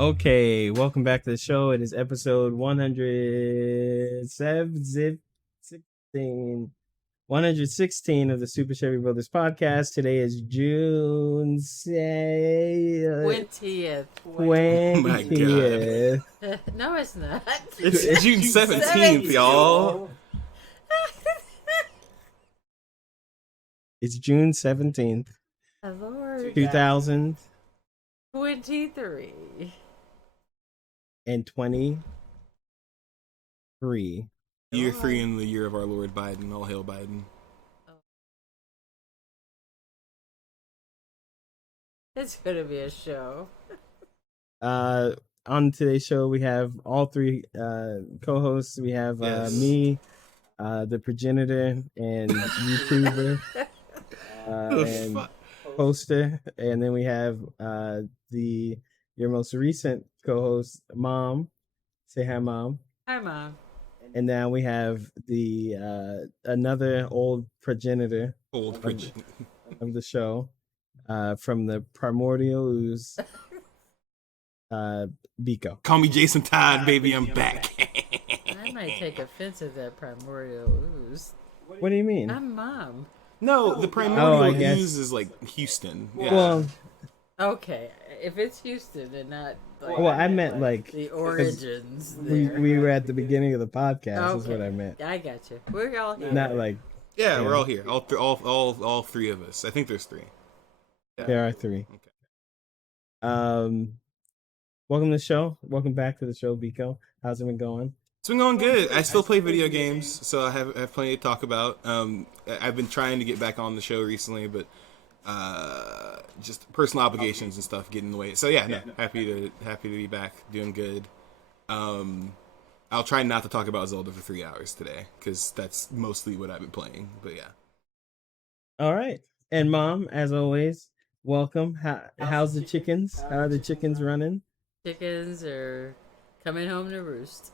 Okay, welcome back to the show. It is episode 116 of the Super Chevy Brothers podcast. Today is June 20th. 20th. No, it's not. It's June 17th, y'all. It's June 17th, Lord. 2023. 23. Year 3 in the year of our Lord Biden. All hail Biden. It's going to be a show. On today's show, we have all three co-hosts. We have me, the progenitor and YouTuber, and poster, and then we have your most recent co-host, Mom. Say hi, Mom. Hi, Mom. And now we have the another old progenitor of the show, from the primordial ooze, Biko. Call me Jason Todd, baby. I'm back. I might take offense at that primordial ooze. What do you mean? I'm Mom. No, the primordial ooze is like Houston. Yeah. Well, okay, if it's Houston and not like, I meant like the origins. We were at the beginning of the podcast. Is what I meant. I got you. We're all here. Not like we're all here. All three of us. I think there's 3. Yeah. There are 3. Okay. Welcome to the show. Welcome back to the show, Biko. How's it been going? It's been going good. I still play video games, so I have plenty to talk about. I've been trying to get back on the show recently, but just personal obligations and stuff get in the way. So happy to be back, doing good. I'll try not to talk about Zelda for 3 hours today because that's mostly what I've been playing. But yeah. All right, and Mom, as always, welcome. How's the chickens? How are the chickens running? Chickens are coming home to roost.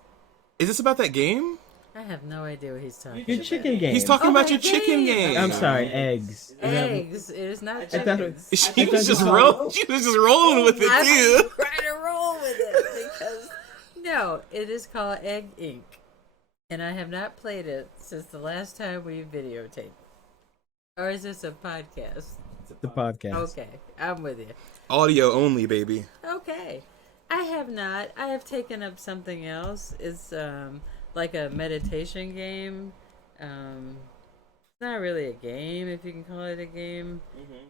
Is this about that game? I have no idea what he's talking about. Your chicken game. He's talking about your chicken game. I'm sorry, eggs. Eggs. It is not I chickens. She was just rolling with it I'm too. trying to roll with it because no, it is called Egg Inc. And I have not played it since the last time we videotaped. Or is this a podcast? It's a podcast. Okay, I'm with you. Audio only, baby. Okay. I have not. I have taken up something else. It's like a meditation game. It's not really a game, if you can call it a game. Mm-hmm.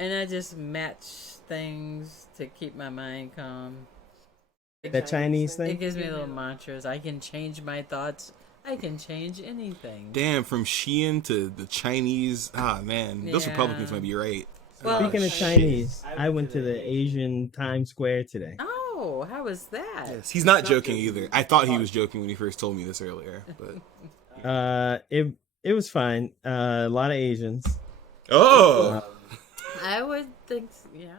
And I just match things to keep my mind calm. That Chinese thing? It gives me little mantras. I can change my thoughts. I can change anything. Damn, from Shein to the Chinese. Ah, man. Those Republicans might be right. Well, speaking of Chinese, I went to the Asian Times Square today. Oh, how was that? Yes, he's not joking either. I thought he was joking when he first told me this earlier, but it was fine. A lot of Asians. Oh, I would think, yeah.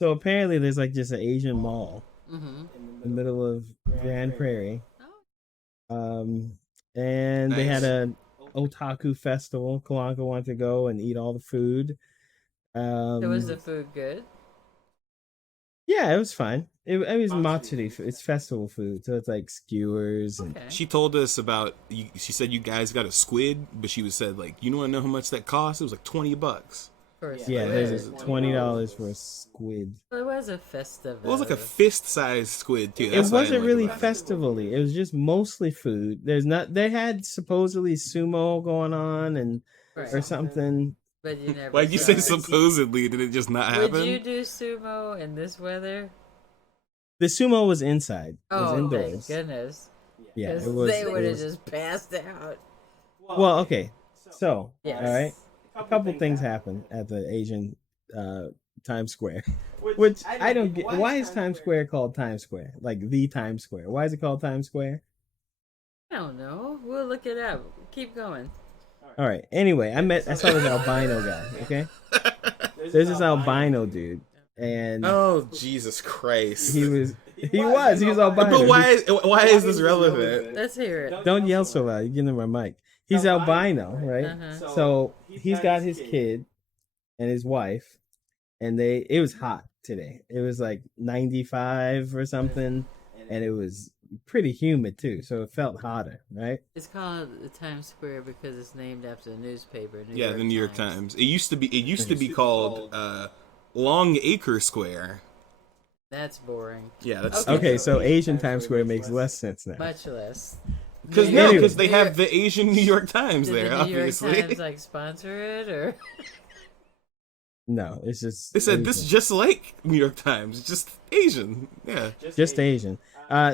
So apparently, there's like just an Asian mall in the middle of Grand Prairie. And nice. They had a otaku festival. Kalanka wanted to go and eat all the food. So was the food good? Yeah, it was fine. It was matsuri food. It's festival food, so it's like skewers. And she told us about. She said you guys got a squid, but she said like, you want to know how much that cost? It was like $20. Yeah, there's $20 for a squid. Well, it was a festival. It was like a fist-sized squid too. It wasn't really festivally. It was just mostly food. They had supposedly sumo going on and or something. But you never. Why'd you say supposedly? Did it just not happen? Would you do sumo in this weather? The sumo was inside. It was indoors. Thank goodness. Yeah, it was. They would have just passed out. Well, okay. So, yes. All right. A couple things happened at the Asian Times Square, which I don't get. Why is Times Square called Times Square? Like the Times Square. Why is it called Times Square? I don't know. We'll look it up. Keep going. All right. Anyway, I saw this albino guy. Okay. There's this albino dude, and oh Jesus Christ, he was albino. But why is this relevant? Let's hear it. Don't yell so loud. You're getting in my mic. He's albino, right? So he's got his kid and his wife, and it was hot today. It was like 95 or something, and it was pretty humid too, so it felt hotter, right? It's called the Times Square because it's named after the newspaper. The New York Times. It used to be called Long Acre Square. That's boring. Yeah, that's okay. So Asian Times Square makes less sense now. Much less. Because they have the Asian New York Times there, the New York obviously. Times like sponsor it or? No, it's just they said Asian. this just like New York Times, just Asian. Yeah, just Asian.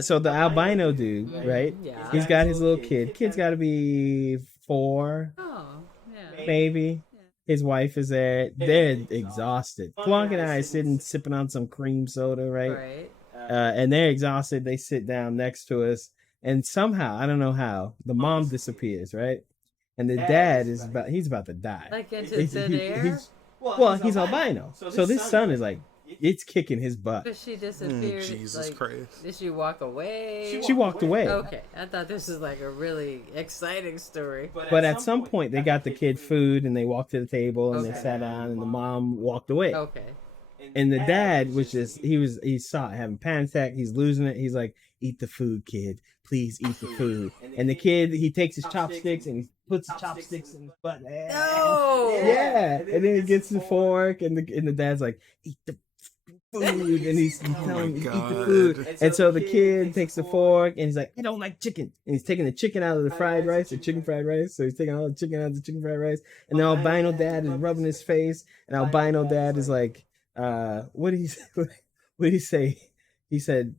So the albino dude, right? Yeah. He's got his little kid. Kid's got to be 4, Yeah. maybe. His wife is there. They're exhausted. Plonk and I are sitting sipping on some cream soda, right? Right. And they're exhausted. They sit down next to us, and somehow, I don't know how, the mom disappears, right? And the dad he's about to die. Like into thin air? He's albino. So this son is like, it's kicking his butt. But she disappeared. Jesus Christ. Did she walk away? She walked away. Okay. I thought this was like a really exciting story. But at some point, they got the kid food, and they walked to the table, and they sat down, and the mom walked away. Okay. And the dad was just, he saw it having panic attack. He's losing it. He's like, eat the food, kid. Please eat the food. And the kid, he takes his chopsticks and he puts the chopsticks in his butt. No! Yeah. And then he gets the fork, and the dad's like, eat the food. And he's telling him, eat the food. And so the kid takes the fork, and he's like, I don't like chicken. And he's taking the chicken out of the fried rice, the chicken fried rice. So he's taking all the chicken out of the chicken fried rice. And the albino dad is rubbing his face. And albino dad is like, what did he say? He said,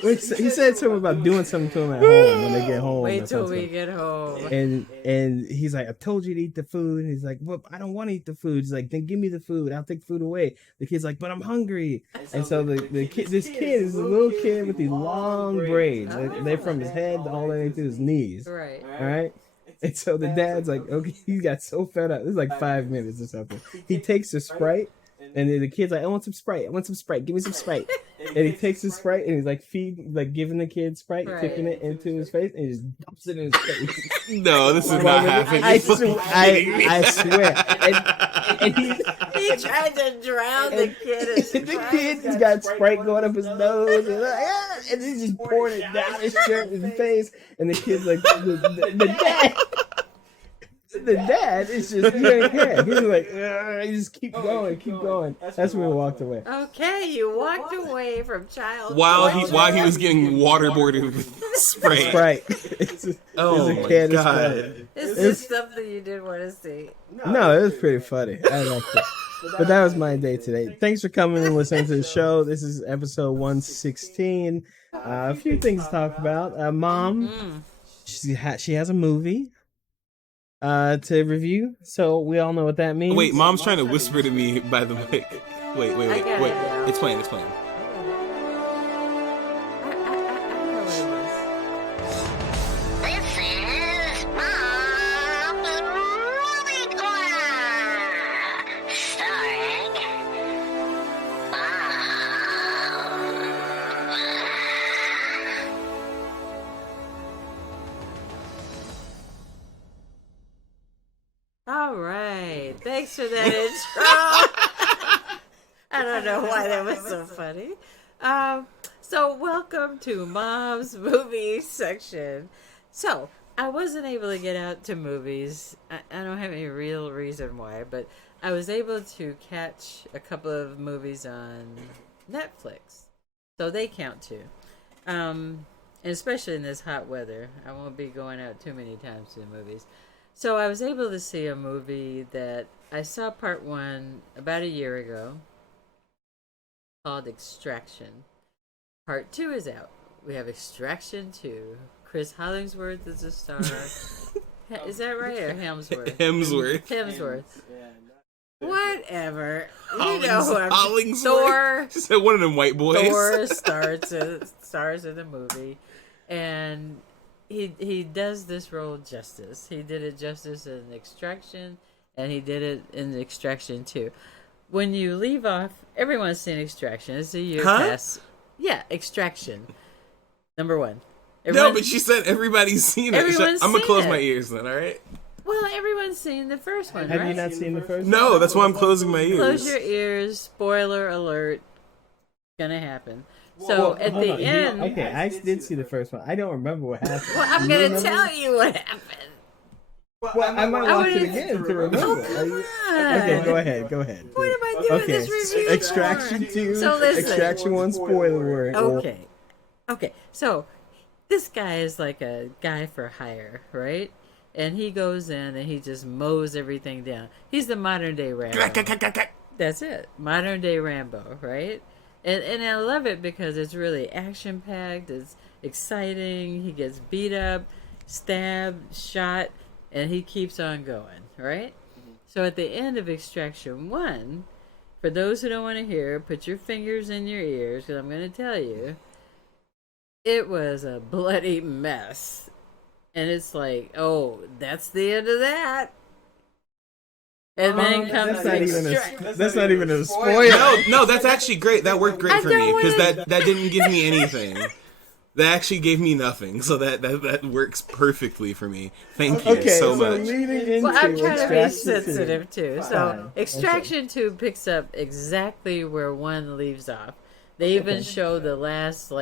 he said something about doing something to him at home when they get home. Wait till we get home. And he's like, I told you to eat the food. And he's like, well, I don't want to eat the food. He's like, then give me the food. I'll take the food away. The kid's like, but I'm hungry. And so the kid, this kid is a little kid with these long braids. They're from his head all the way to his knees. Right. All right. And so the dad's like, okay, he got so fed up. This is like 5 minutes or something. He takes the Sprite, and then the kid's like, I want some Sprite. Give me some Sprite. And he takes the Sprite, and he's like giving the kid Sprite, tipping it into his face, and he just dumps it in his face. No, this is not happening. I swear. And he tried to drown the kid. And the kid's got Sprite going up his nose, and he's just pouring it down his shirt and his face. And the kid's like, the dad. The dad is just, he didn't care. He was like, you just keep going. That's when we walked away. Okay, you walked away from child while he was getting waterboarded with Sprite. It's a my God. Is this something you didn't want to see? No, it was pretty funny. I liked it. But that was my day today. Thanks for coming and listening to the show. This is episode 116. A few things to talk about. Mom, she has a movie to review, so we all know what that means. Wait, Mom's trying to whisper to me by the mic. Wait. It's playing. I know what it was. This is Mom's Movie Corner, starring Mom. All right. Thanks for that intro. I don't know why that was so funny. So welcome to Mom's Movie section. So I wasn't able to get out to movies. I don't have any real reason why, but I was able to catch a couple of movies on Netflix. So they count too. And especially in this hot weather. I won't be going out too many times to the movies. So I was able to see a movie that I saw part 1 about a year ago called Extraction. Part 2 is out. We have Extraction 2. Chris Hollingsworth is a star. Is that right? Or Hemsworth? Hemsworth. Whatever. You know who I'm Hollingsworth. Thor. She said one of them white boys. Thor stars in the movie. And he does this role justice. He did it justice in Extraction, and he did it in Extraction 2. When you leave off, everyone's seen Extraction. It's a year past. Yeah, Extraction. Number 1. No, but she said everybody's seen it. Everyone's I'm gonna close seen my it. ears then. All right. Well, everyone's seen the first one, Have right? you not seen the first? No, that's why I'm closing my ears. Close your ears. Spoiler alert. Gonna happen. So Well, at hold the on. end, Okay, I did see the first one. I don't remember what happened. well, I'm You gonna remember? tell you what happened. Well, I might I watch it wouldn't- again to remember. Oh, Are you- come on. Okay, go ahead. Go ahead. What am I doing Okay, this review Extraction for? 2, So listen. Extraction 1 spoiler word. Okay. So this guy is like a guy for hire, right? And he goes in and he just mows everything down. He's the modern day Rambo. That's it. Modern day Rambo, right? And I love it because it's really action packed, it's exciting, he gets beat up, stabbed, shot, and he keeps on going, right? So at the end of Extraction 1, for those who don't want to hear, put your fingers in your ears because I'm going to tell you, it was a bloody mess. And it's like, oh, that's the end of that. And then comes That's not even a spoiler. No, that's actually great. That worked great for me because that didn't give me anything. That actually gave me nothing, so that works perfectly for me. Thank you so much. Leading into well, I'm trying to be Extraction 2. sensitive too. So Fine. Extraction 2 picks up exactly where 1 leaves off. They even show the last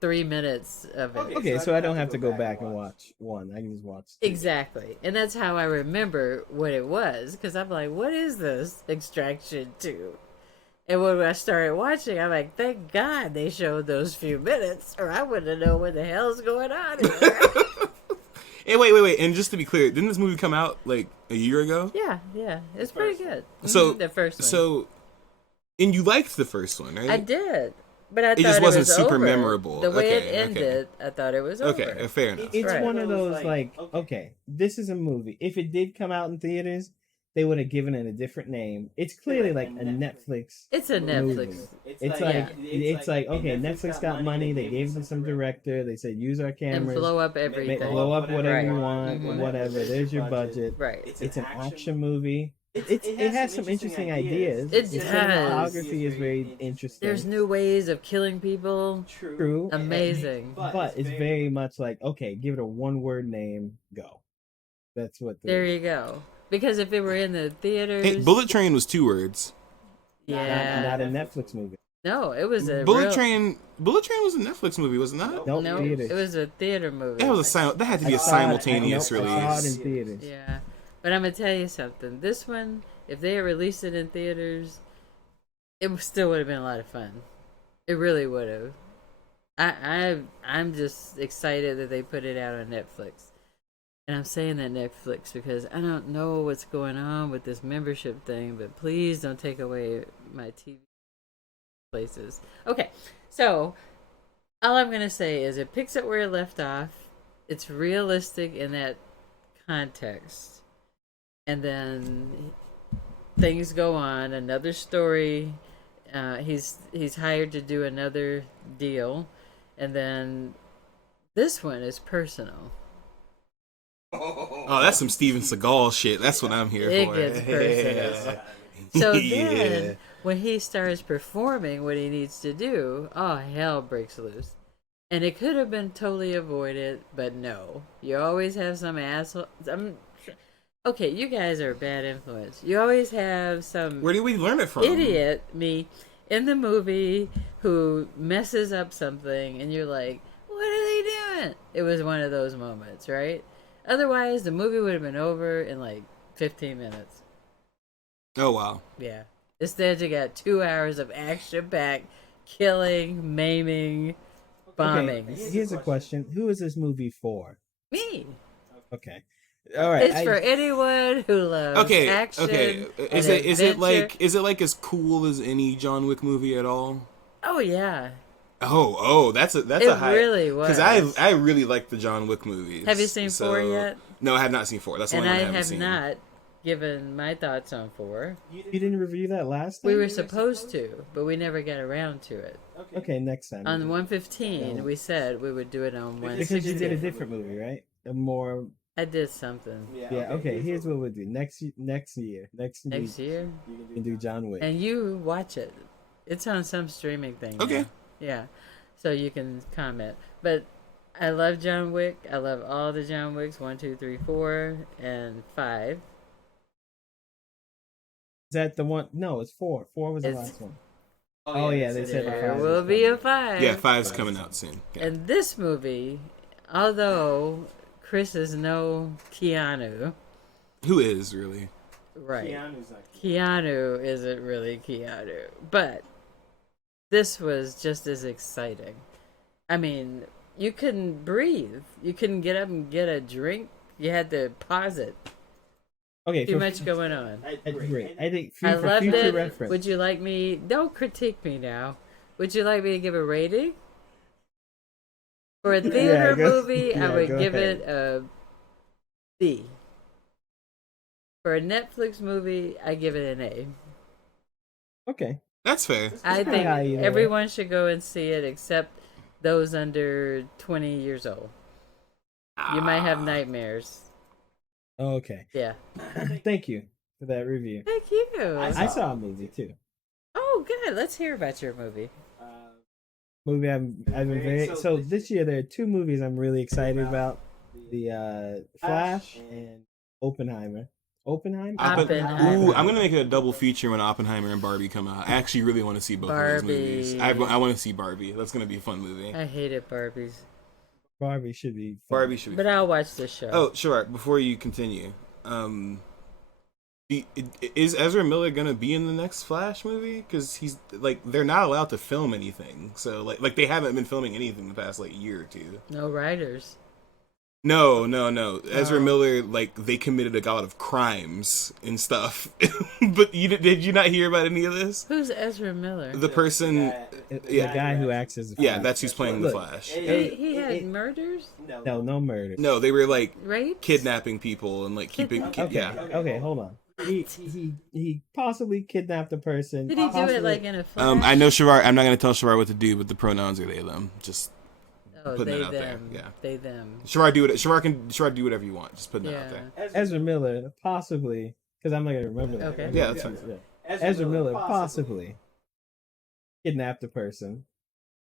3 minutes of it. Okay, so I don't have to go back and watch 1. I can just watch 2. Exactly. And that's how I remember what it was. Because I'm like, what is this Extraction 2? And when I started watching, I'm like, thank God they showed those few minutes, or I wouldn't know what the hell's going on here. Hey, wait. And just to be clear, didn't this movie come out a year ago? Yeah. It's pretty good. So the first one. So, and you liked the first one, right? I did. But I thought just wasn't was super over. memorable. The way Okay, it ended, I thought it was over. Okay, fair enough. It's Right. one of those okay, this is a movie. If it did come out in theaters, they would have given it a different name. It's clearly like a Netflix. It's a Netflix. movie. It's like okay, Netflix got money. They gave them some director. They said use our And cameras, blow up everything. blow up whatever Right. you want, Mhm. whatever. There's your budget. Right. It's an action movie. It has some interesting ideas. It The does. cinematography is very interesting. There's new ways of killing people. True. Amazing. But it's very much like okay, give it a one-word name, go. That's what. There you go. Because if it were in the theaters, Hey, Bullet Train was 2 words. yeah, Not a Netflix movie. no, it was a Bullet real, Train was a Netflix movie, was it not? Nope, No, theaters. it was a theater movie. That had to be a I saw simultaneous it, I saw it in release. theaters. Yeah, but I'm gonna tell you something. This one, if they had released it in theaters, still would have been a lot of fun. It really would have. I'm just excited that they put it out on Netflix. And I'm saying that Netflix because I don't know what's going on with this membership thing, but please don't take away my TV places. Okay, so all I'm going to say is it picks up where it left off. It's realistic in that context. And then things go on. Another story. He's hired to do another deal. And then this one is personal. Oh, that's some Steven Seagal shit. That's what I'm here It for. gets personal. So then, when he starts performing what he needs to do, oh, hell breaks loose. And it could have been totally avoided, but no. You always have some asshole. Okay, you guys are a bad influence. You always have some Where did we learn it from? idiot, me, in the movie who messes up something, and you're like, what are they doing? It was one of those moments, right? Otherwise, the movie would have been over in 15 minutes. Oh, wow. Yeah. Instead, you got 2 hours of action-packed killing, maiming, bombing. Okay, here's a question: who is this movie for? Me. Okay, all right. It's for anyone who loves action. Okay. Is it like as cool as any John Wick movie at all? Oh yeah. Oh, that's a It high. really was. Because I really like the John Wick movies. Have you seen 4 yet? No, I have not seen 4. That's the And only I one I haven't have seen. not given my thoughts on 4. You didn't review that last time. We were supposed to, but we never got around to it. Okay, next time. On 115, we said we would do it on because 116. you did a different movie, right? A more. I did something. Yeah. Okay. Here's what we'll do next year. Next year? You can do John Wick. And you watch it. It's on some streaming thing. Okay. now. Yeah. So you can comment. But I love John Wick. I love all the John Wicks 1, 2, 3, 4, and 5. Is that the one? No, it's 4. 4 was the It's- last one. Oh yeah, they said the There 5 will was be a coming. 5. Yeah, 5's coming out soon. Yeah. And this movie, although Chris is no Keanu, Who is really? right? Keanu's like, Keanu isn't really Keanu, but this was just as exciting. I mean, you couldn't breathe. You couldn't get up and get a drink. You had to pause it. okay, Too much going on. Great. I think I for loved future it. reference. Would you like me? Don't critique me now. Would you like me to give a rating? For a theater movie, I would go give ahead. it a B. For a Netflix movie, I give it an A. Okay. That's fair. I pretty high think either way. everyone should go and see it except those under 20 years old. You might have nightmares. Okay. Yeah. Thank you for that review. Thank you. I saw a movie too. Oh, good. Let's hear about your movie. Movie I've been very so this year there are 2 movies I'm really excited about: the Flash and Oppenheimer. Oppenheimer. Oppenheimer. Ooh, I'm gonna make it a double feature when Oppenheimer and Barbie come out. I actually really want to see both of those movies. Barbie. I want to see Barbie. That's gonna be a fun movie. I hated Barbies. Barbie should be. Fun. Barbie should be. But I'll watch the show. Oh, sure. Before you continue, is Ezra Miller gonna be in the next Flash movie? Because he's like, they're not allowed to film anything. So like they haven't been filming anything the past like year or 2. No writers. No. Ezra Miller, like, they committed a lot of crimes and stuff. But did you not hear about any of this? Who's Ezra Miller? The person, The yeah, guy who acts as the yeah, Flash. that's who's playing the Look, Flash. He had murders? no murder. No, they were like Rapes? kidnapping people and like keeping, Okay. yeah. Okay, hold on. He possibly kidnapped a person. Did he do possibly- it like in a flash? I know Shavar. I'm not gonna tell Shavar what to do, but the pronouns are they them. Just Oh, putting they, that out there, them. yeah. They, them. Shavar do whatever you want. Just putting that out Yeah. there. Ezra Miller possibly, because I'm not gonna remember that. Okay. Yeah, that's fine. Ezra Miller possibly kidnapped a person.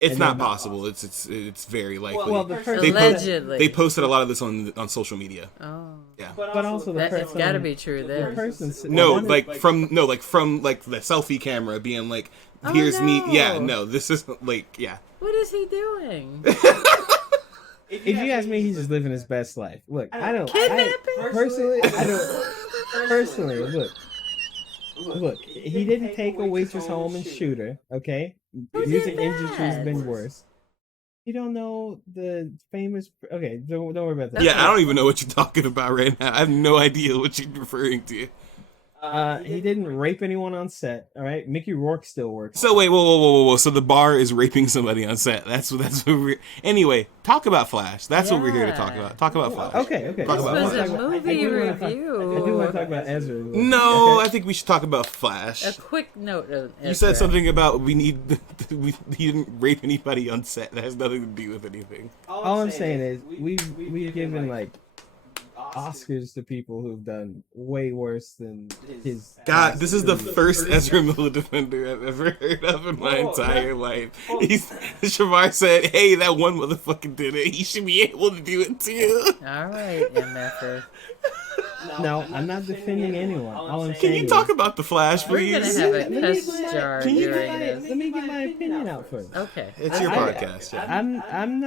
It's And not then- possible. It's very likely. Well, the person, They Allegedly. They posted a lot of this on social media. Oh. Yeah. but also the That, person. it's gotta be true The then. person. No, one- like from the selfie camera being like, here's me. no. Yeah, no, this isn't like, yeah. What is he doing? If you ask me, he's just living his best life. Look, I don't. Kidnapping? Personally, I don't. Personally, look. He didn't take a waitress home and shoot her. Okay, Who music did industry's that? been worse. You don't know the famous. Okay, don't worry about that. Yeah, I don't even know what you're talking about right now. I have no idea what you're referring to. He didn't rape anyone on set. All right, Mickey Rourke still works. So wait, whoa. So the bar is raping somebody on set. That's what we're. Anyway, talk about Flash. That's what we're here to talk Yeah. about. Talk about Flash. Okay. Talk This about was Flash. a movie I review. do want to talk about Ezra. No, Okay? I think we should talk about Flash. A quick note of You said something about he didn't rape anybody on set. That has nothing to do with anything. All I'm saying is we've given like Oscars to people who've done way worse than his. God, this is the first Ezra Miller defender I've ever heard of in my entire life. Shavar said, "Hey, that one motherfucker did it. He should be able to do it too." All right, MFer. No, I'm not defending anyone. All I'm Can saying you is, talk about the Flash, We're gonna please? have a Let me cuss get my- jar Can you during get my- this. let me get my opinion out first. Okay. It's your podcast. Yeah. I'm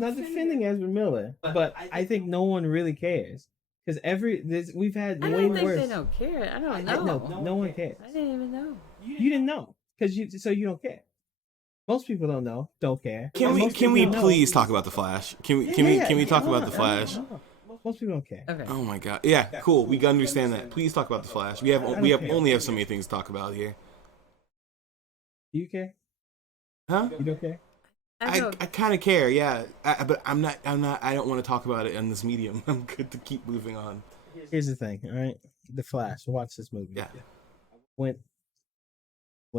not defending Ezra Miller, but I think no one really cares because we've had I way don't think worse. they don't care. I don't know. No one cares. I didn't even know. You didn't know because you don't care. Most people don't know, don't care. Can Most we people know. please talk about the Flash? Can we talk hold about on, the Flash? hold on. Most people don't care. Okay. Oh my god. Yeah, cool. We understand that. Please talk about the Flash. We only have so many things to talk about here. Do you care? Huh? You don't care? I I don't. kind of care, yeah. But I'm not. I don't want to talk about it in this medium. I'm good to keep moving on. Here's the thing, all right? The Flash. Watch this movie. Yeah. Went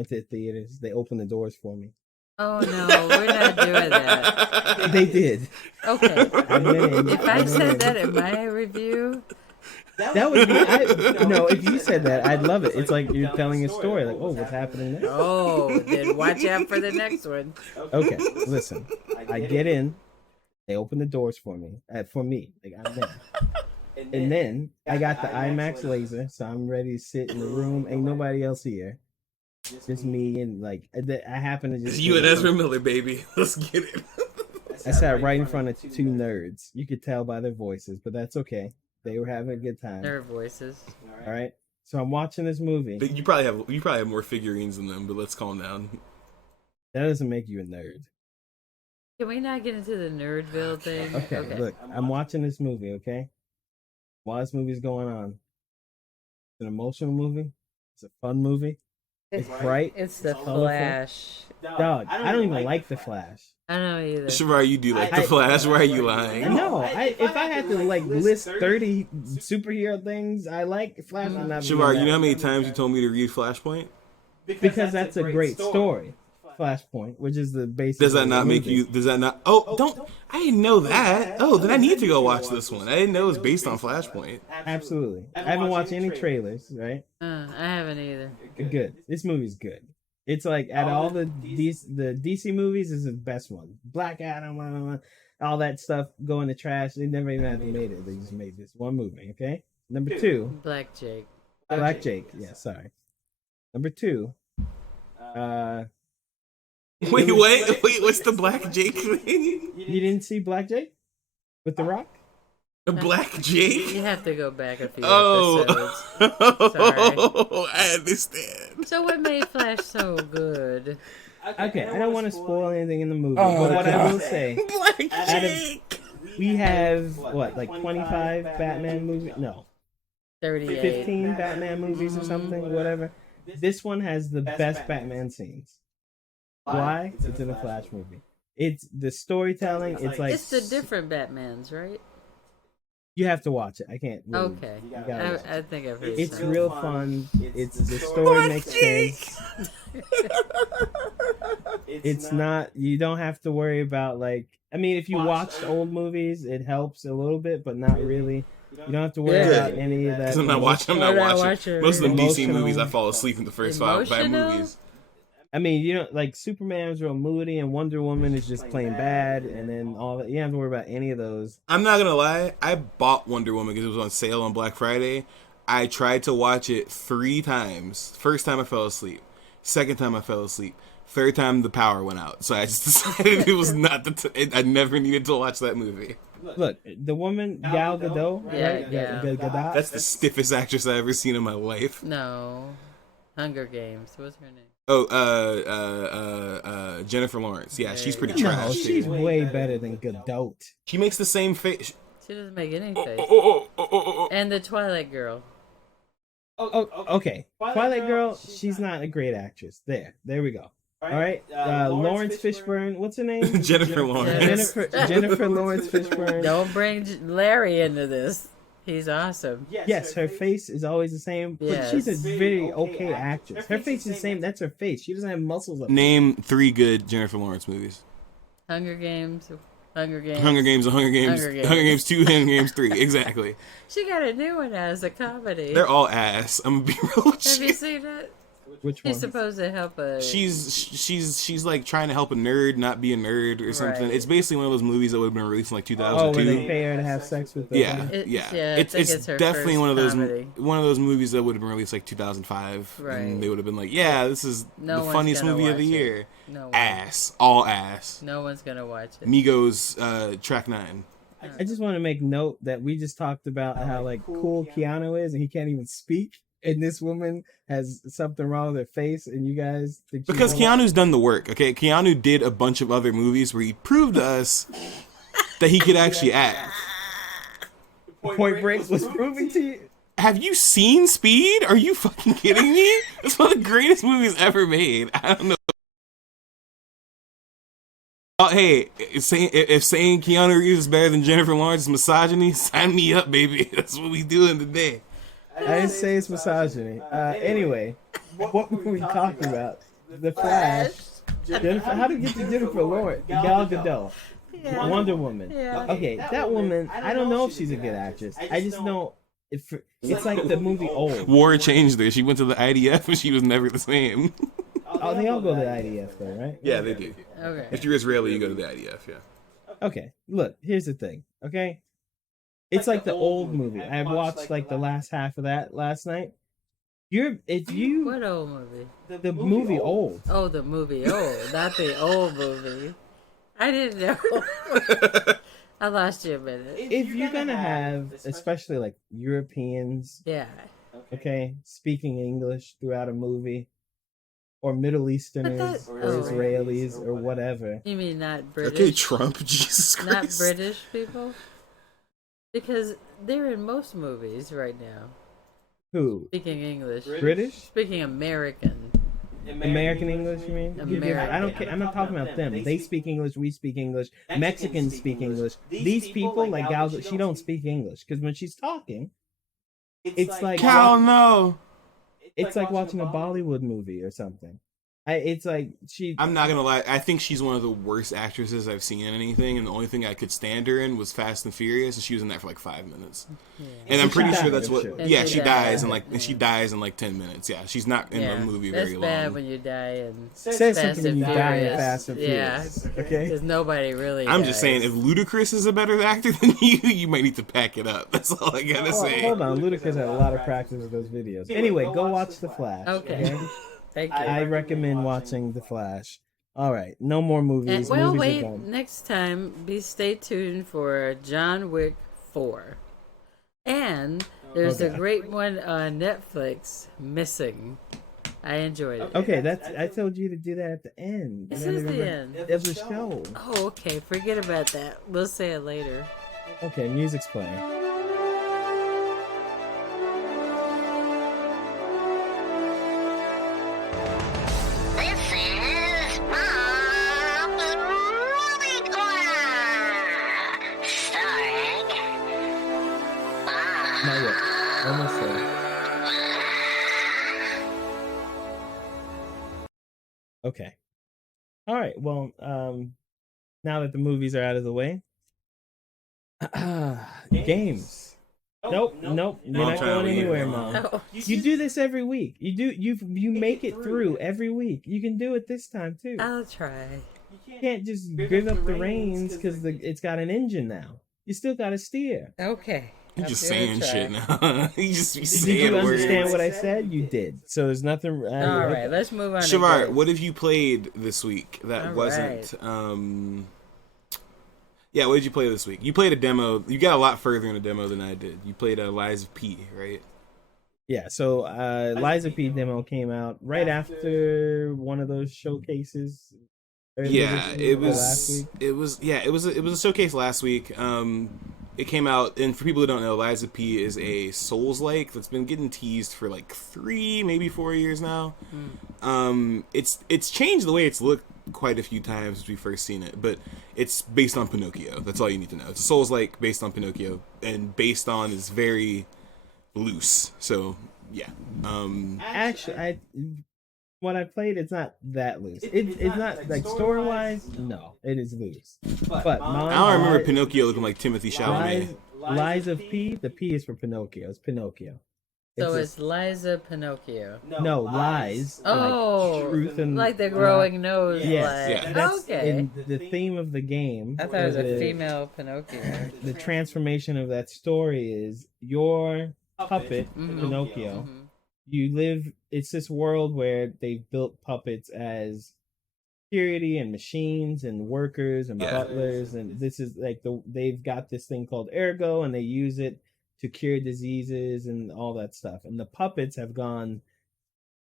to the theaters. They opened the doors for me. Oh no, we're not doing that. They did. Okay. I went in. If I said that in my review, That would be. If you said that, I'd love it. It's like you're telling a story. Like, oh, what's happening next? oh, then watch out for the next one. Okay, listen. I get in. They opened the doors for me. Like I'm there. And then I got the IMAX laser, so I'm ready to sit in the room. Ain't nobody else here. Just me and like I happen to just. It's you and Ezra Miller, baby. Let's get it. I sat right in front of two nerds. You could tell by their voices, but that's okay. They were having a good time. Their voices. All right. So I'm watching this movie. But you probably have more figurines than them. But let's calm down. That doesn't make you a nerd. Can we not get into the Nerdville thing? Okay. Look, I'm watching this movie. Okay. While this movie's going on, it's an emotional movie. It's a fun movie. It's bright. It's the colorful. Flash. Dog, I don't even like the Flash. I don't know either. Shavar, you do like the Flash. Why are you lying? No, if I had to like list 30 superhero things I like, Flash would not be. Shavar, you know how many times you told me to read Flashpoint? Because that's a great story. Flashpoint, which is the basic. Does that not make you? Does that not? Oh, don't! I didn't know that. Oh, then I need to go watch this one. I didn't know it was based on Flashpoint. Absolutely. I haven't watched any trailers, right? I haven't either. Good. This movie's good. It's like out of all the DC movies, is the best one. Black Adam, all that stuff go in the trash. They never even had to made it. They just made this one movie. Okay. Number 2. Black Jake. Black Jake. Yeah. Sorry. Number 2. Wait, what's the Black Jake thing? You didn't see Black Jake with The Rock? The Black Jake? You have to go back a few episodes. Sorry. I understand. So what made Flash so good? Okay, I don't want to spoil anything in the movie, but what I will say, Black Jake. We have what, like 25 Batman movies? No, 38. 15 Batman movies or something, whatever. This one has the best Batman scenes. Why? It's in a Flash movie. It's the storytelling. It's like it's the different Batmans, right? You have to watch it. I can't. Really, okay. I think I've heard. It's real fun. It's the story makes sense. It's not. You don't have to worry about like. I mean, if you watched old movies, it helps a little bit, but not really. You don't have to worry about any of that. Because I'm not watching. Most of the DC movies, I fall asleep in the first 5 movies. I mean, you know, like Superman's real moody, and Wonder Woman is just plain bad, and then all that. You don't have to worry about any of those. I'm not gonna lie. I bought Wonder Woman because it was on sale on Black Friday. I tried to watch it 3 times. First time I fell asleep. Second time I fell asleep. Third time the power went out. So I just decided it was not I never needed to watch that movie. Look, the woman Gal Gadot, right? Yeah. Gadot. That's the stiffest actress I've ever seen in my life. No, Hunger Games. What's her name? Oh, Jennifer Lawrence. Yeah, she's pretty trash. No, she's way better than Gadot. She makes the same face. She doesn't make any face. And the Twilight Girl. Oh, okay. Twilight Girl, she's not a great actress. There we go. All right, Lawrence Fishburne. What's her name? Jennifer Lawrence. Jennifer Lawrence Fishburne. Don't bring Larry into this. He's awesome. Yes, her face is always the same, but she's a very okay actress. Her face is the same. That's her face. She doesn't have muscles up. Name 3 good Jennifer Lawrence movies. Hunger Games, Hunger Games 2, Hunger Games 3. Exactly. She got a new one as a comedy. They're all ass. I'm gonna be real with you. Have you seen it? Which one? She's supposed to help a. She's like trying to help a nerd not be a nerd or something. Right. It's basically one of those movies that would have been released in like 2002. Oh, where they pay her to have sex with them. Yeah. It's definitely one of those movies that would have been released like 2005. Right. And they would have been like, yeah, this is the funniest movie of the year. Ass, all ass. No one's gonna watch it. Migos, Track 9. I just want to make note that we just talked about how like cool Keanu is, and he can't even speak. And this woman has something wrong with her face, and you guys think because Keanu's done the work. Okay, Keanu did a bunch of other movies where he proved to us that he could actually act. Point Break was proving to you. Have you seen Speed? Are you fucking kidding me? It's one of the greatest movies ever made. I don't know. Oh, hey, if saying Keanu Reeves is better than Jennifer Lawrence is misogyny, sign me up, baby. That's what we doing today. I didn't say it's misogyny. Anyway, what were we talking about? The Flash. Jennifer, how do you get to Jennifer Lawrence? Gal Gadot. Yeah. Wonder Woman. Yeah. Okay, that woman, I don't know if she's a good actress. I just know it's like the movie Old. War changed her. She went to the IDF and she was never the same. Oh, they all go to the IDF though, right? Yeah, they do. Okay. If you're Israeli, you go to the IDF, yeah. Okay, look, here's the thing. Okay, it's like the old movie. I watched like the last half of that last night. What old movie? The movie old. Oh, the movie old, not the old movie. I didn't know. I lost you a minute. If you're gonna have, especially like Europeans, Yeah. okay, speaking English throughout a movie, or Middle Easterners, or Israelis, or whatever. You mean not British? Okay, Trump, Jesus Christ. Not British people? Because they're in most movies right now. Who? Speaking English. British? Speaking American. American English, you mean? American. I don't care. I'm not talking about them. They speak English. We speak English. Mexicans speak English. These people, like Gal, she don't speak English because when she's talking, it's like Cal, no. It's like watching a Bollywood movie or something. It's like I'm not gonna lie. I think she's one of the worst actresses I've seen in anything, and the only thing I could stand her in was Fast and Furious, and she was in that for like 5 minutes. Yeah. And I'm pretty sure that's what. Yeah, she dies in like she dies in like 10 minutes. Yeah, she's not in the movie very long. That's bad when you die in Says something when you die in Fast and Furious. Yeah, okay. Because nobody really. I'm just saying, if Ludacris is a better actor than you might need to pack it up. That's all I gotta say. Hold on, Ludacris had a lot of practice with those videos. Anyway, go watch The Flash. Okay. Thank you. I recommend watching The Flash. All right, no more movies. Wait. Next time, stay tuned for John Wick 4. And there's a great one on Netflix, Missing. I enjoyed it. Okay, I told you to do that at the end. This is the end of the show. Oh, okay. Forget about that. We'll say it later. Okay, music's playing. Almost there. Okay. All right. Well, now that the movies are out of the way, games. Nope. You're not going anywhere, Mom. No. You do this every week. You make it through every week. You can do it this time too. I'll try. You can't just give up the reins because it's got an engine now. You still got to steer. Okay. You're just saying shit now. You just be saying Did you words. understand what I said? You did. So there's nothing. All right, let's move on. Shavar, what have you played this week that wasn't? Yeah, what did you play this week? You played a demo. You got a lot further in a demo than I did. You played Lies of P, right? Yeah. So Lies of P demo came out right after one of those showcases. Yeah, it was a showcase last week. It came out, and for people who don't know, Lies of P is a Souls-like that's been getting teased for like 3, maybe 4 years now. It's changed the way it's looked quite a few times since we first seen it, but it's based on Pinocchio. That's all you need to know. It's a Souls-like based on Pinocchio, and based on is very loose. So yeah. Actually, when I played, it's not that loose. It's not like story-wise. No, it is loose. But I don't remember Pinocchio looking like Timothy Chalamet. Lies of P. The P is for Pinocchio. It's Pinocchio. So it's Liza Pinocchio. No, lies. Oh, like truth and like the growing nose. Yes. Yeah. That's okay. The theme of the game. I thought it was a female Pinocchio. The transformation of that story is your puppet, Pinocchio. You live. It's this world where they've built puppets as security and machines and workers and butlers, and this is like they've got this thing called Ergo, and they use it to cure diseases and all that stuff. And the puppets have gone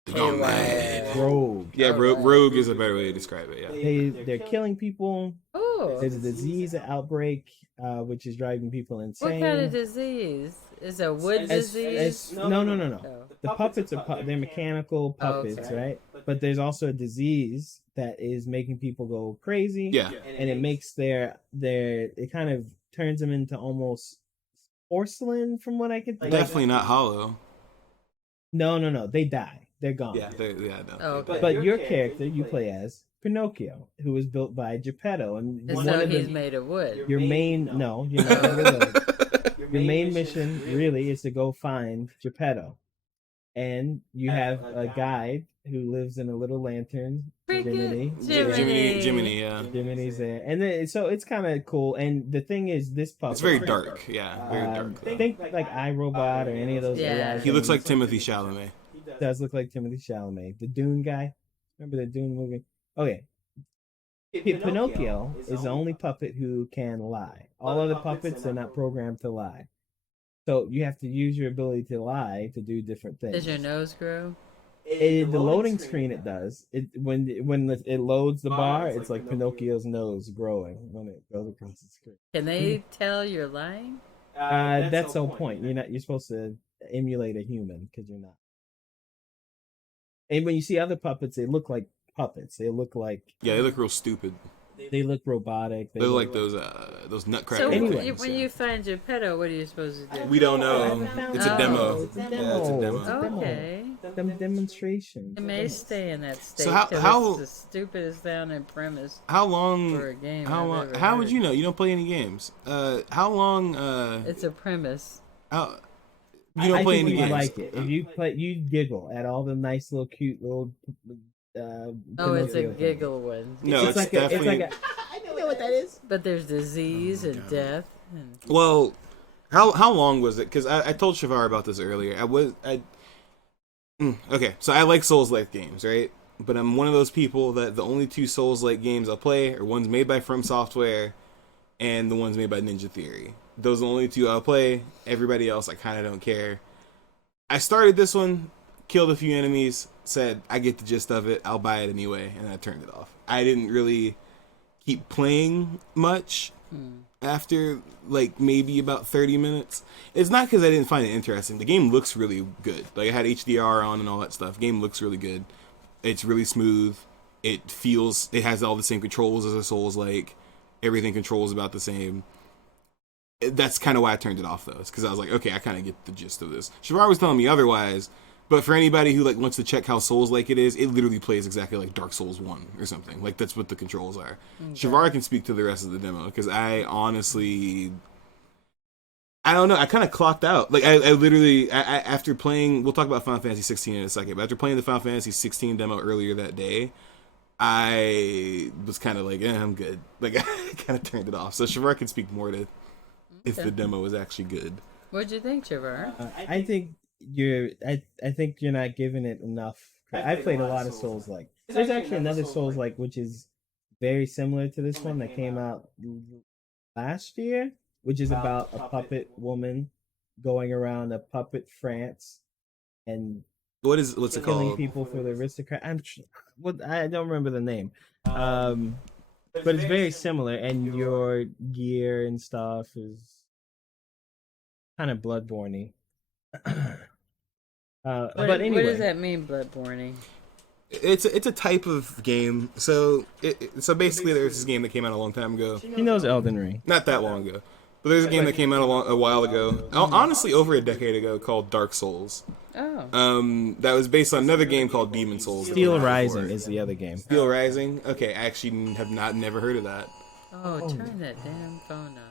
mad. Rogue. Yeah, rogue is a better way to describe it. Yeah, they're killing people. Oh, there's a disease outbreak, which is driving people insane. What kind of disease? Is a wood disease? No. The puppets are they're mechanical puppets, right? But there's also a disease that is making people go crazy. Yeah, and it makes it kind of turns them into almost porcelain, from what I could think. Definitely not hollow. No. They die. They're gone. Yeah, no. Oh, okay. But your character you play as Pinocchio, who was built by Geppetto, and he's made of wood. Your main you're not really. Your main mission really is to go find Geppetto, and you have a guide who lives in a little lantern. Jiminy. Yeah. Jiminy's there, and then so it's kind of cool. And the thing is, this puppet, it's very dark. Yeah, very dark. Think like iRobot or any of those. AI He looks things. like Timothy Chalamet. He does look like Timothy Chalamet, the Dune guy. Remember the Dune movie? Okay. Pinocchio is the only puppet who can lie. All other puppets are not programmed to lie. So you have to use your ability to lie to do different things. Does your nose grow? The loading screen it does. When it loads the bar, it's like Pinocchio's nose growing when it goes across the screen. Can they tell you're lying? That's the whole point. You're supposed to emulate a human because you're not. And when you see other puppets, they look like puppets. They look like they look real stupid. They look robotic. They look like those nutcrackers. So when you find your pedo, what are you supposed to do? We don't know. It's a demo. It's a demo. Yeah, it's a demo. It's a demo. Okay. Them demonstrations. It may stay in that state. So how it's the stupidest sounding premise how long for a game. How would you know? You don't play any games. How long? It's a premise. You don't play any games. Like it. If you play, you giggle at all the nice little cute little. It's a giggle one. No, it's definitely. I know what that is. But there's disease and death. And... Well, how long was it? Because I told Shavar about this earlier. Okay, so I like Souls-like games, right? But I'm one of those people that the only two Souls-like games I'll play are ones made by From Software and the ones made by Ninja Theory. Those are the only two I'll play. Everybody else, I kind of don't care. I started this one, killed a few enemies, said, I get the gist of it, I'll buy it anyway, and I turned it off. I didn't really keep playing much after, like, maybe about 30 minutes. It's not because I didn't find it interesting. The game looks really good. Like, I had HDR on and all that stuff. Game looks really good. It's really smooth. It has all the same controls as a Souls-like. Everything controls about the same. That's kind of why I turned it off, though. It's because I was like, okay, I kind of get the gist of this. Shavar was telling me otherwise, but for anybody who like wants to check how Souls-like it is, it literally plays exactly like Dark Souls 1 or something. Like, that's what the controls are. Okay. Shavar can speak to the rest of the demo, because I honestly... I don't know, I kind of clocked out. Like, I literally, after playing... We'll talk about Final Fantasy 16 in a second, but after playing the Final Fantasy 16 demo earlier that day, I was kind of like, I'm good. Like, I kind of turned it off. So Shavar can speak more to if the demo is actually good. What'd you think, Shavar? I think I think you're not giving it enough. I played a lot of Souls-like. There's actually another Souls-like which is very similar to this one that came out last year, which is about a puppet woman going around a puppet France and what's it killing called? People for the aristocrat. I don't remember the name. But it's very similar, and your gear and stuff is kind of Bloodborne-y. But anyway, what does that mean, Bloodborne? It's a type of game. So basically, there's this game that came out a long time ago. He knows Elden Ring. Not that long ago, but there's a game that came out a while ago. Honestly, over a decade ago, called Dark Souls. Oh. That was based on another game called Demon Souls. Steel Rising is the other game. Steel Rising? Okay, I actually have never heard of that. Oh, turn that damn phone off.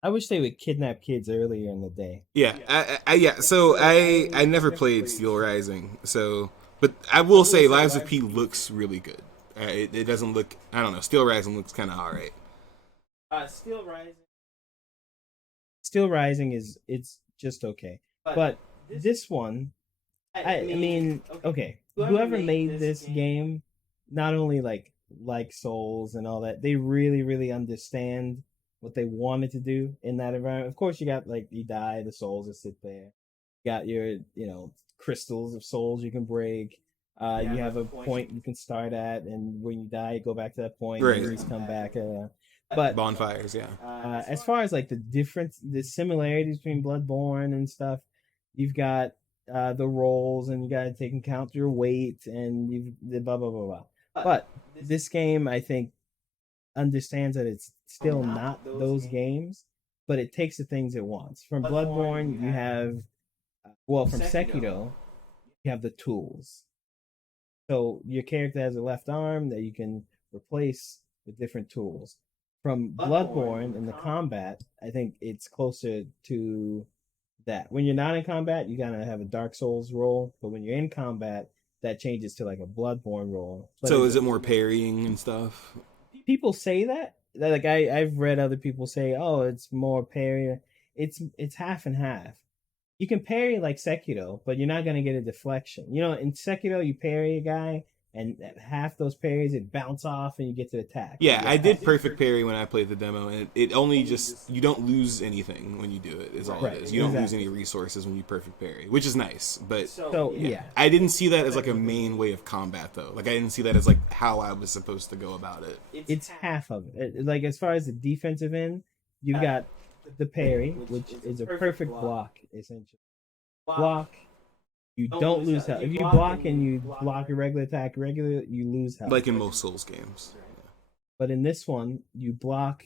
I wish they would kidnap kids earlier in the day. Yeah, I never played Steel Rising, but I will say Lives of P looks really good. It doesn't look, I don't know, Steel Rising looks kind of alright. Steel Rising it's just okay. But this one, I mean, okay, whoever made this game, not only like Souls and all that, they really, really understand what they wanted to do in that environment. Of course, you got you die, the souls that sit there. You got your, crystals of souls you can break. You have a point you can start at, and when you die, you go back to that point. Right. And come back. But bonfires, yeah. As far as the similarities between Bloodborne and stuff, you've got the rolls, and you got to take into account your weight, and you've blah blah blah blah. But this game, I think, understands that it's still not those games, but it takes the things it wants. From Bloodborne, you have, from Sekiro, you have the tools. So your character has a left arm that you can replace with different tools. From Bloodborne in the combat, I think it's closer to that. When you're not in combat, you gotta have a Dark Souls roll, but when you're in combat, that changes to like a Bloodborne roll. But So is it more parrying and stuff? people say that. Like I've read other people say, oh, it's more parry. It's half and half. You can parry like Sekiro, but you're not gonna get a deflection. You know, in Sekiro, you parry a guy, and half those parries it bounce off, and you get to attack. Yeah, I did perfect parry when I played the demo, and it only just you don't lose anything when you do it. Is all it is. You don't lose any resources when you perfect parry, which is nice. But So yeah, I didn't see that as like a main way of combat though. Like I didn't see that as like how I was supposed to go about it. it's half of it. Like as far as the defensive end, you've got the parry, which is a perfect block essentially. Block, you don't lose health. If you block and you block a regular attack regular, you lose health. Like in most Souls games. But in this one, you block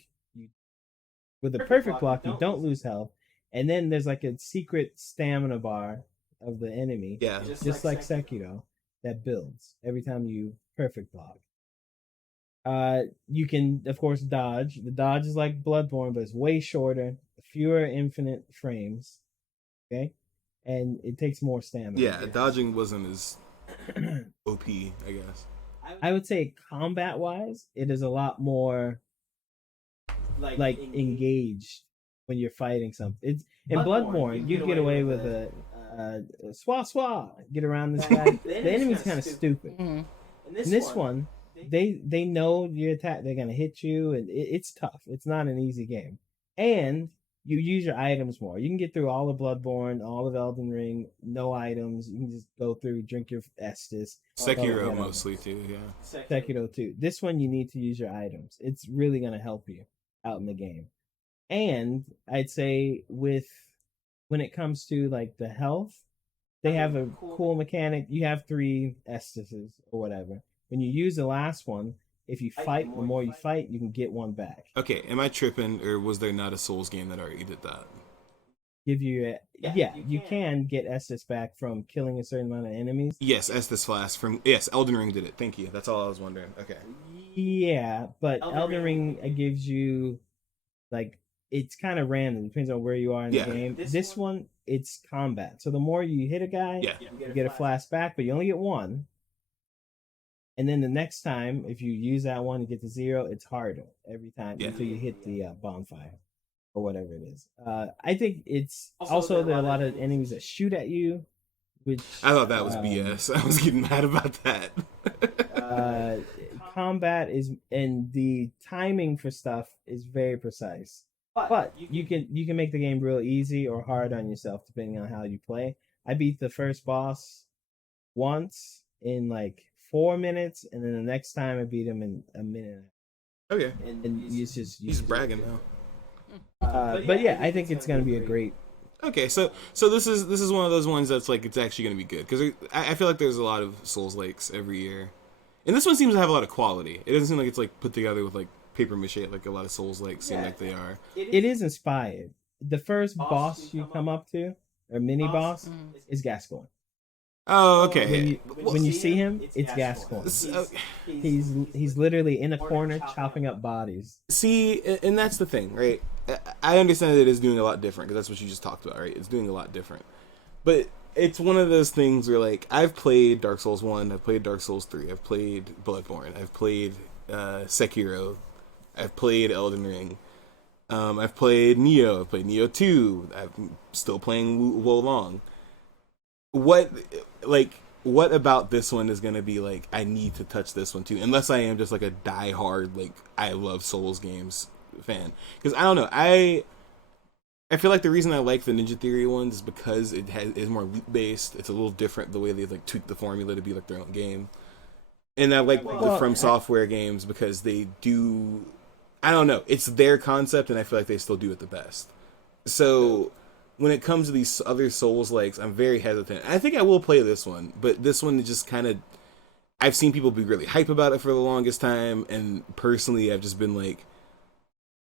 with a perfect block, you don't lose health. And then there's like a secret stamina bar of the enemy. Yeah. Just like Sekiro, that builds every time you perfect block. You can of course dodge. The dodge is like Bloodborne, but it's way shorter, fewer infinite frames. Okay? And it takes more stamina. Yeah, dodging wasn't as OP, I guess. I would say combat wise, it is a lot more like engaged when you're fighting something. It's in Bloodborne, you get away with a swah, get around this guy. The enemy's kind of stupid. Mhm. In this one, they know your attack, they're gonna hit you, and it's tough. It's not an easy game, and you use your items more. You can get through all of Bloodborne, all of Elden Ring, no items. You can just go through, drink your Estus. Sekiro mostly too, yeah. Sekiro too. This one you need to use your items. It's really gonna help you out in the game. And I'd say when it comes to like the health, they have a cool mechanic. You have 3 Estuses or whatever. When you use the last one, if you fight, the more you fight, you can get one back. Okay, am I tripping, or was there not a Souls game that already did that? Give you you can get Estus back from killing a certain amount of enemies. Yes, Estus Flask from Elden Ring did it. Thank you. That's all I was wondering. Okay. Yeah, but Elden Ring gives you like it's kind of random. Depends on where you are in the game. This one, it's combat. So the more you hit a guy, you get a flask back, but you only get one. And then the next time, if you use that one, you get to 0. It's harder every time until you hit the bonfire or whatever it is. I think it's also there are a lot of enemies that shoot at you, which I thought that was BS. I was getting mad about that. Combat is and the timing for stuff is very precise. But you can make the game real easy or hard on yourself depending on how you play. I beat the first boss once in like 4 minutes, and then the next time I beat him in a minute. Okay. And he's bragging now. But yeah, I think it's gonna be a great. Okay, so this is one of those ones that's like it's actually gonna be good because I feel like there's a lot of Souls Likes every year, and this one seems to have a lot of quality. It doesn't seem like it's like put together with like paper mache like a lot of Souls Likes seem like they are. It is inspired. The first boss you come up to, or mini boss, is Gascoigne. Oh, okay. When you see him, it's Gascoigne. He's literally in a corner chopping up bodies. See, and that's the thing, right? I understand that it is doing a lot different because that's what you just talked about, right? It's doing a lot different, but it's one of those things where like I've played Dark Souls 1, I've played Dark Souls 3, I've played Bloodborne, I've played Sekiro, I've played Elden Ring, I've played Neo, I've played Neo 2, I'm still playing Wo Long. What about this one is gonna be like I need to touch this one too, unless I am just like a die-hard like I love Souls games fan, because I don't know, I feel like the reason I like the Ninja Theory ones is because is more loot based. It's a little different the way they like tweak the formula to be like their own game, and I like the From Software games because they do, I don't know, it's their concept and I feel like they still do it the best. So when it comes to these other Souls likes, I'm very hesitant. I think I will play this one, but this one just kind of, I've seen people be really hype about it for the longest time, and personally I've just been like,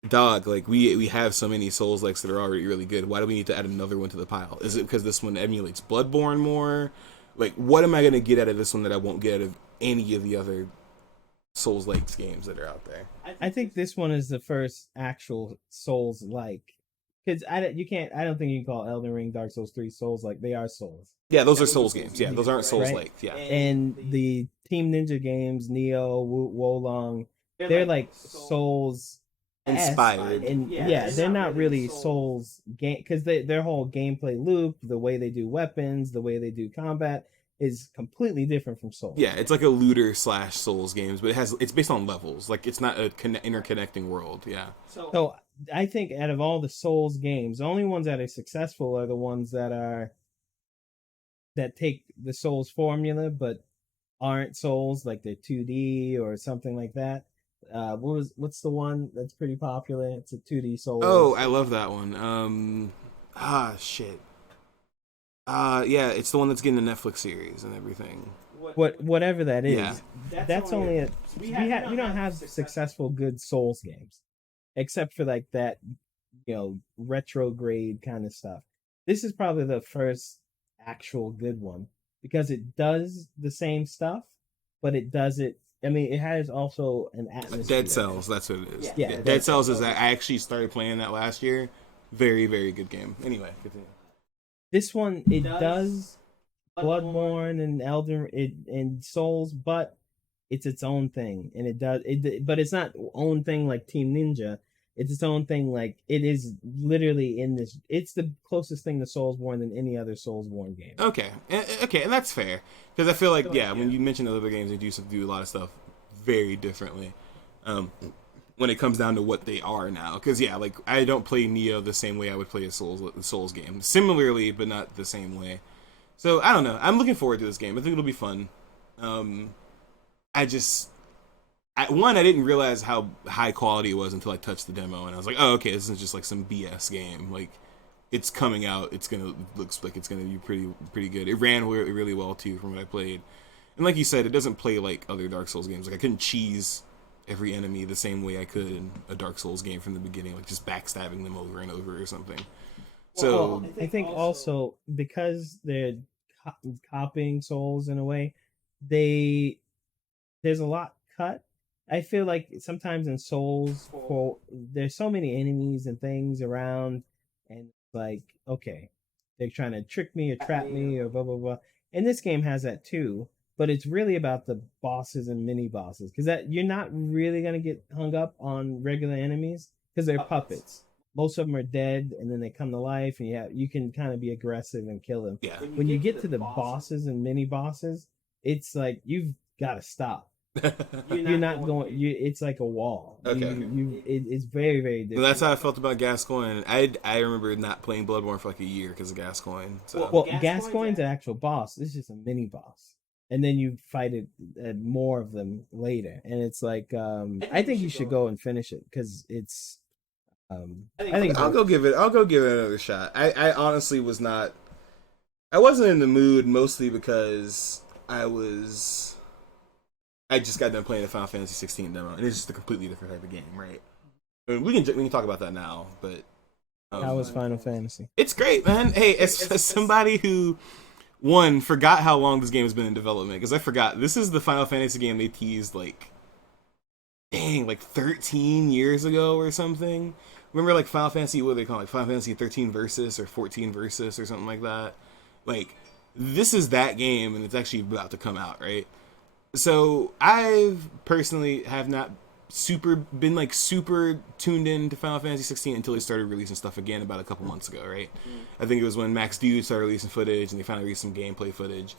dog, like we have so many Souls likes that are already really good. Why do we need to add another one to the pile? Is it because this one emulates Bloodborne more? Like, what am I going to get out of this one that I won't get out of any of the other Souls likes games that are out there? I think this one is the first actual Souls like because I don't think you can call Elden Ring, Dark Souls 3 Souls like they are Souls. Yeah, those are Souls games. Yeah, those aren't Souls like. Yeah. And the Team Ninja games, Neo, Wolong, they're like Souls inspired. And yeah, they're not really Souls game because their whole gameplay loop, the way they do weapons, the way they do combat is completely different from Souls. Yeah, it's like a looter / Souls games, but it's based on levels. Like it's not a interconnecting world. Yeah. So I think out of all the Souls games, the only ones that are successful are the ones that take the Souls formula but aren't Souls, like they're 2D or something like that. What's the one that's pretty popular? It's a 2D Souls. Oh, I love that one. Shit. Yeah, it's the one that's getting the Netflix series and everything. Whatever that is. Yeah. That's only a we don't have successful good Souls games, except for like that, retrograde kind of stuff. This is probably the first actual good one because it does the same stuff, but it does it. I mean, it has also an atmosphere. Dead Cells, that's what it is. Yeah, Dead Cells is. I actually started playing that last year. Very, very good game. Anyway, continue. This one it does Bloodborne and Elden and Souls, but it's its own thing, and but it's not own thing like Team Ninja. It's its own thing. Like it is literally in this. It's the closest thing to Soulsborne than any other Soulsborne game. Okay, and that's fair because I feel like when you mention the other games, they do a lot of stuff very differently. When it comes down to what they are now, because like I don't play Neo the same way I would play a Souls game. Similarly, but not the same way. So I don't know. I'm looking forward to this game. I think it'll be fun. I didn't realize how high quality it was until I touched the demo, and I was like, oh, okay, this is just like some BS game. Like, it's coming out. Looks like it's gonna be pretty good. It ran really well too from what I played, and like you said, it doesn't play like other Dark Souls games. Like I couldn't cheese every enemy the same way I could in a Dark Souls game from the beginning, like just backstabbing them over and over or something. So I think also because they're copying Souls in a way, there's a lot cut. I feel like sometimes in Souls, there's so many enemies and things around, and it's like, okay, they're trying to trick me or trap me or blah blah blah. And this game has that too, but it's really about the bosses and mini bosses because that you're not really gonna get hung up on regular enemies because they're puppets. Most of them are dead, and then they come to life, and you can kind of be aggressive and kill them. Yeah. When you get to the bosses and mini bosses, it's like you've got to stop. You're not going. It's like a wall. Okay. It's very, very different. Well, that's how I felt about Gascoigne. I remember not playing Bloodborne for like a year because of Gascoigne. So. Well, Gascoigne's an actual boss. This is just a mini boss, and then you fight more of them later. And it's like, I think you should go and finish it because it's. I think I'll go give it another shot. I honestly was not. I wasn't in the mood mostly because I just got done playing the Final Fantasy 16 demo, and it's just a completely different type of game, right? I mean, we can talk about that now, but how was Final Fantasy? It's great, man. Hey, as somebody who forgot how long this game has been in development, because I forgot this is the Final Fantasy game they teased like 13 years ago or something. Remember, like Final Fantasy, what do they call it? Like Final Fantasy 13 Versus or 14 Versus or something like that. Like, this is that game, and it's actually about to come out, right? So I've personally have not been super tuned into Final Fantasy 16 until they started releasing stuff again about a couple months ago, right? I think it was when Max Dude started releasing footage, and they finally released some gameplay footage.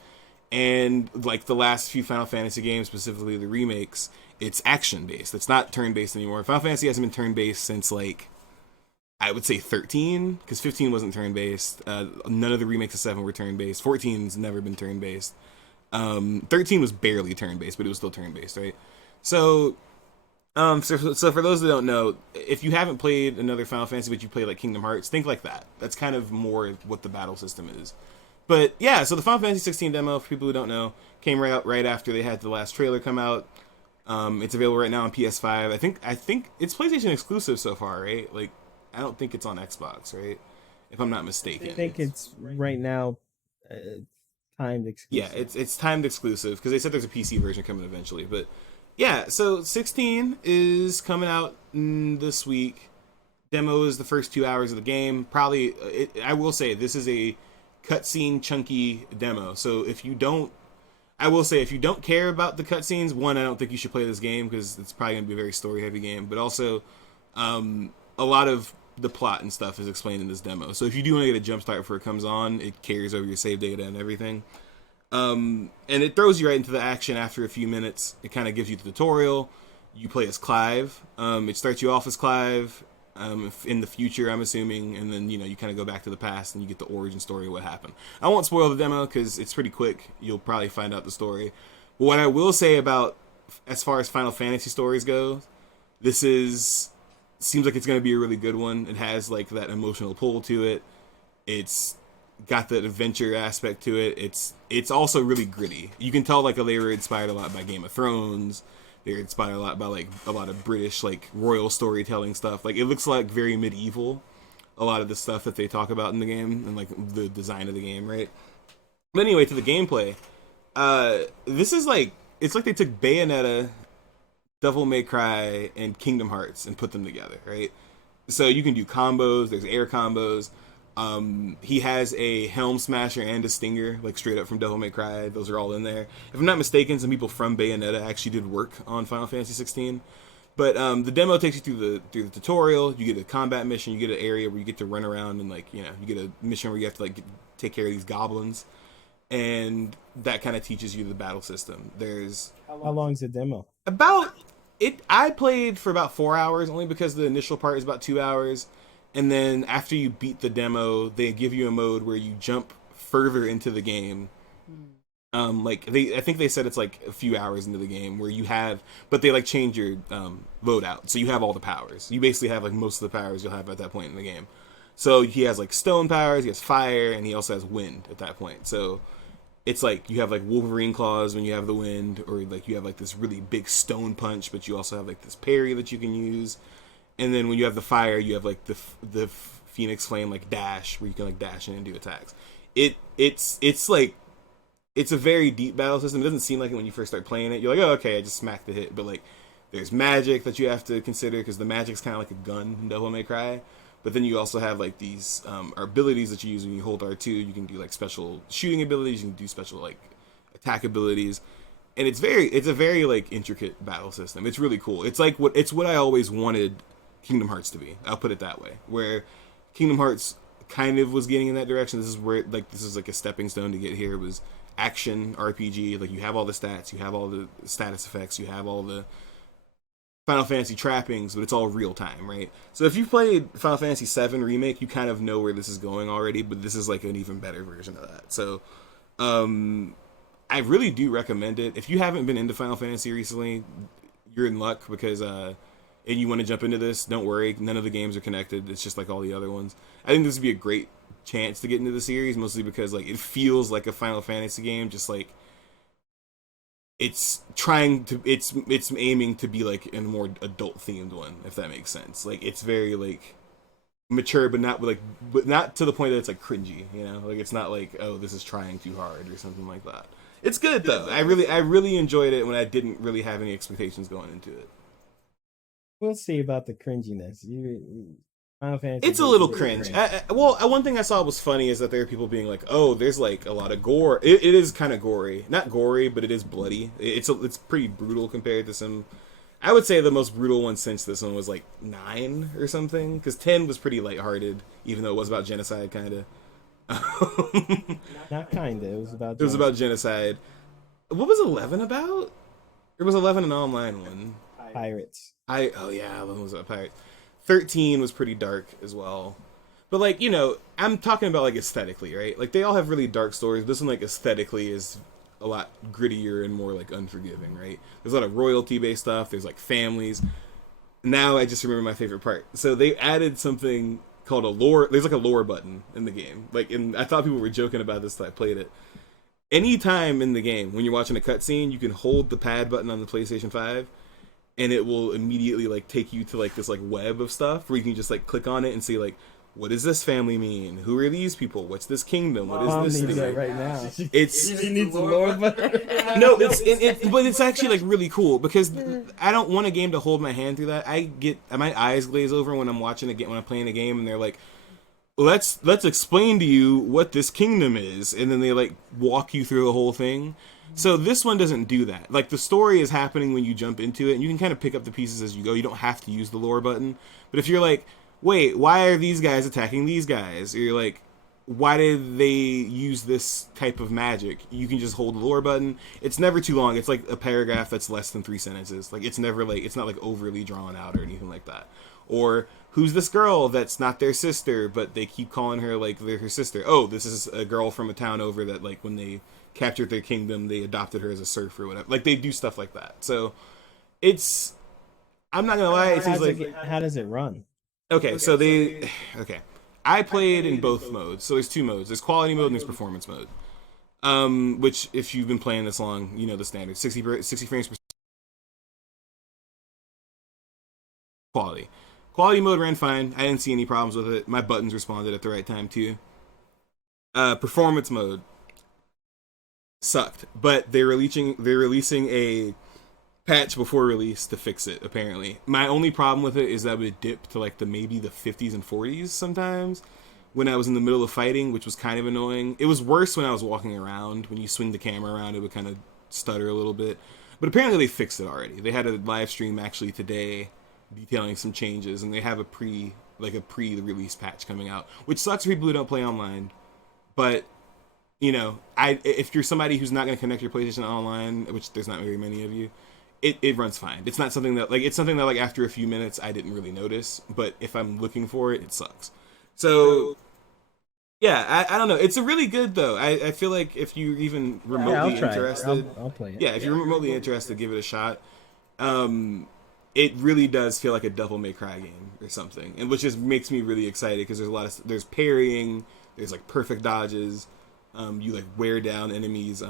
And like the last few Final Fantasy games, specifically the remakes, it's action based. It's not turn based anymore. Final Fantasy hasn't been turn based since like I would say 13, because 15 wasn't turn based. None of the remakes of 7 were turn based. 14's never been turn based. 13 was barely turn based, but it was still turn based, right? So for those that don't know, if you haven't played another Final Fantasy, but you play like Kingdom Hearts, think like that. That's kind of more what the battle system is. But yeah, so the Final Fantasy 16 demo, for people who don't know, came right after they had the last trailer come out. It's available right now on PS5. I think it's PlayStation exclusive so far, right? Like, I don't think it's on Xbox, right? If I'm not mistaken. I think it's right now timed exclusive. Yeah, it's timed exclusive because they said there's a PC version coming eventually. But yeah, so 16 is coming out this week. Demo is the first 2 hours of the game. Probably, I will say this is a cutscene chunky demo. So if you don't, I will say if you don't care about the cutscenes, one, I don't think you should play this game because it's probably going to be a very story heavy game. But also, a lot of the plot and stuff is explained in this demo. So if you do want to get a jump start before it comes on, it carries over your save data and everything. And it throws you right into the action after a few minutes. It kind of gives you the tutorial. You play as Clive. It starts you off as Clive. In the future, I'm assuming, and then you kind of go back to the past and you get the origin story of what happened. I won't spoil the demo because it's pretty quick. You'll probably find out the story. But what I will say about, as far as Final Fantasy stories go, seems like it's going to be a really good one. It has like that emotional pull to it. It's got that adventure aspect to it. It's also really gritty. You can tell like they were inspired a lot by Game of Thrones. They're inspired a lot by like a lot of British like royal storytelling stuff. Like it looks like very medieval, a lot of the stuff that they talk about in the game and like the design of the game, right? But anyway, to the gameplay, this is like, it's like they took Bayonetta, Devil May Cry, and Kingdom Hearts and put them together, right? So you can do combos. There's air combos. He has a Helm Smasher and a Stinger, like straight up from Devil May Cry. Those are all in there. If I'm not mistaken, some people from Bayonetta actually did work on Final Fantasy 16. But the demo takes you through the tutorial. You get a combat mission. You get an area where you get to run around and you get a mission where you have to take care of these goblins, and that kind of teaches you the battle system. There's how long is the demo? About it. I played for about 4 hours, only because the initial part is about 2 hours. And then after you beat the demo, they give you a mode where you jump further into the game. I think they said it's like a few hours into the game where you have, but they change your loadout, so you have all the powers. You basically have most of the powers you'll have at that point in the game. So he has stone powers, he has fire, and he also has wind at that point. So it's you have Wolverine claws when you have the wind, or you have this really big stone punch, but you also have this parry that you can use. And then when you have the fire, you have the Phoenix Flame dash, where you can dash in and do attacks. It's a very deep battle system. It doesn't seem like it when you first start playing it. You're like, oh, okay, I just smacked the hit. But there's magic that you have to consider, because the magic's kind of like a gun in Devil May Cry. But then you also have these abilities that you use when you hold R2. You can do special shooting abilities. You can do special attack abilities. And it's a very intricate battle system. It's really cool. It's what I always wanted Kingdom Hearts to be. I'll put it that way. Where Kingdom Hearts kind of was getting in that direction. This is where this is a stepping stone to get here. It was action RPG. You have all the stats, you have all the status effects, you have all the Final Fantasy trappings, but it's all real time, right? So if you played Final Fantasy VII Remake, you kind of know where this is going already, but this is an even better version of that. So I really do recommend it. If you haven't been into Final Fantasy recently, you're in luck, because and you want to jump into this, don't worry. None of the games are connected. It's just all the other ones. I think this would be a great chance to get into the series, mostly because it feels like a Final Fantasy game, just it's aiming to be a more adult themed one, if that makes sense. It's very mature, but not to the point that it's cringy, it's not oh, this is trying too hard or something like that. It's good though. I really enjoyed it when I didn't really have any expectations going into it. We'll see about the cringiness. Final Fantasy, it's a little cringe. One thing I saw was funny is that there are people being oh, there's a lot of gore. It is kind of gory. Not gory, but it is bloody. It's pretty brutal compared to some. I would say the most brutal one since this one was 9 or something, because 10 was pretty lighthearted, even though it was about genocide, kind of. Not kind of. It was about genocide. What was 11 about? Or was 11 an online one? Pirates. 11 was about pirates. 13 was pretty dark as well. But I'm talking about aesthetically, right? They all have really dark stories. This one aesthetically is a lot grittier and more unforgiving, right? There's a lot of royalty based stuff. There's families. Now I just remember my favorite part. So they added something called a lore. There's a lore button in the game. And I thought people were joking about this till I played it. Anytime in the game when you're watching a cutscene, you can hold the pad button on the PlayStation 5, and it will immediately take you to this web of stuff where you can just click on it and see what does this family mean? Who are these people? What's this kingdom? What Mom is this needs thing? that right now. It's She needs a lore button. no, but it's actually like really cool because I don't want a game to hold my hand through that. I get my eyes glaze over when I'm watching a game, when I'm playing a game, and they're like, let's explain to you what this kingdom is, and then they like walk you through the whole thing. So this one doesn't do that. Like the story is happening when you jump into it, and you can kind of pick up the pieces as you go. You don't have to use the lore button. But if you're like, wait, why are these guys attacking these guys? Or you're like, why did they use this type of magic? You can just hold the lore button. It's never too long. It's like a paragraph that's less than 3 sentences. Like it's never like, it's not like overly drawn out or anything like that. Or who's this girl that's not their sister, but they keep calling her like they're her sister? Oh, this is a girl from a town over that like when they captured their kingdom, they adopted her as a serf or whatever. Like they do stuff like that. So it's, I'm not gonna lie, it seems like, how does it run? Okay, so they, okay. I played in both modes. So there's 2 modes. There's quality mode and there's performance mode. Which if you've been playing this long, you know the standard. 60 frames per quality. Quality mode ran fine. I didn't see any problems with it. My buttons responded at the right time too. Performance mode sucked, but they're releasing a patch before release to fix it. Apparently, my only problem with it is that it would dip to like maybe the 50s and 40s sometimes when I was in the middle of fighting, which was kind of annoying. It was worse when I was walking around. When you swing the camera around, it would kind of stutter a little bit. But apparently they fixed it already. They had a live stream actually today detailing some changes, and they have a pre-release patch coming out, which sucks for people who don't play online. But you know, if you're somebody who's not going to connect your PlayStation online, which there's not very many of you, it runs fine. It's not something that it's something that like after a few minutes I didn't really notice, but if I'm looking for it, it sucks. So yeah, I don't know. It's a really good though. I feel like if you're even remotely interested, I'll play it. Yeah, if you're remotely interested, give it a shot. It really does feel like a Devil May Cry game or something, and which just makes me really excited because there's parrying, there's like perfect dodges. You like wear down enemies'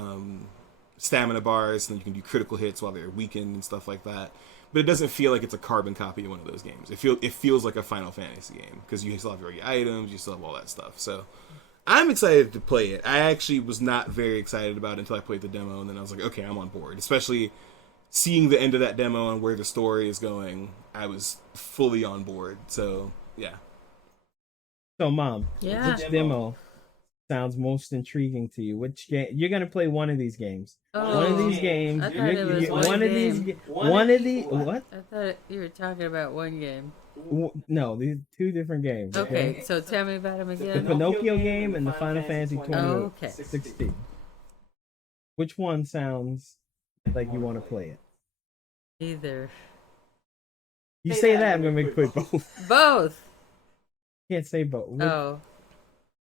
stamina bars, and then you can do critical hits while they're weakened and stuff like that. But it doesn't feel like it's a carbon copy of one of those games. It feels like a Final Fantasy game because you still have your items, you still have all that stuff. So I'm excited to play it. I actually was not very excited about it until I played the demo, and then I was like, okay, I'm on board. Especially seeing the end of that demo and where the story is going, I was fully on board. So yeah. So mom, Yeah. which demo sounds most intriguing to you? Which game you're gonna play? One of these games. Oh, One of these games. I thought it was one of these. One of the what? I thought you were talking about one game. No, these 2 different games. Okay, so tell me about them The again. Pinocchio game and the Final Fantasy 20 Oh, okay. 16. Which one sounds like you want to play it? Either. You say that, I'm gonna make you play both. Both. Can't say both. Oh.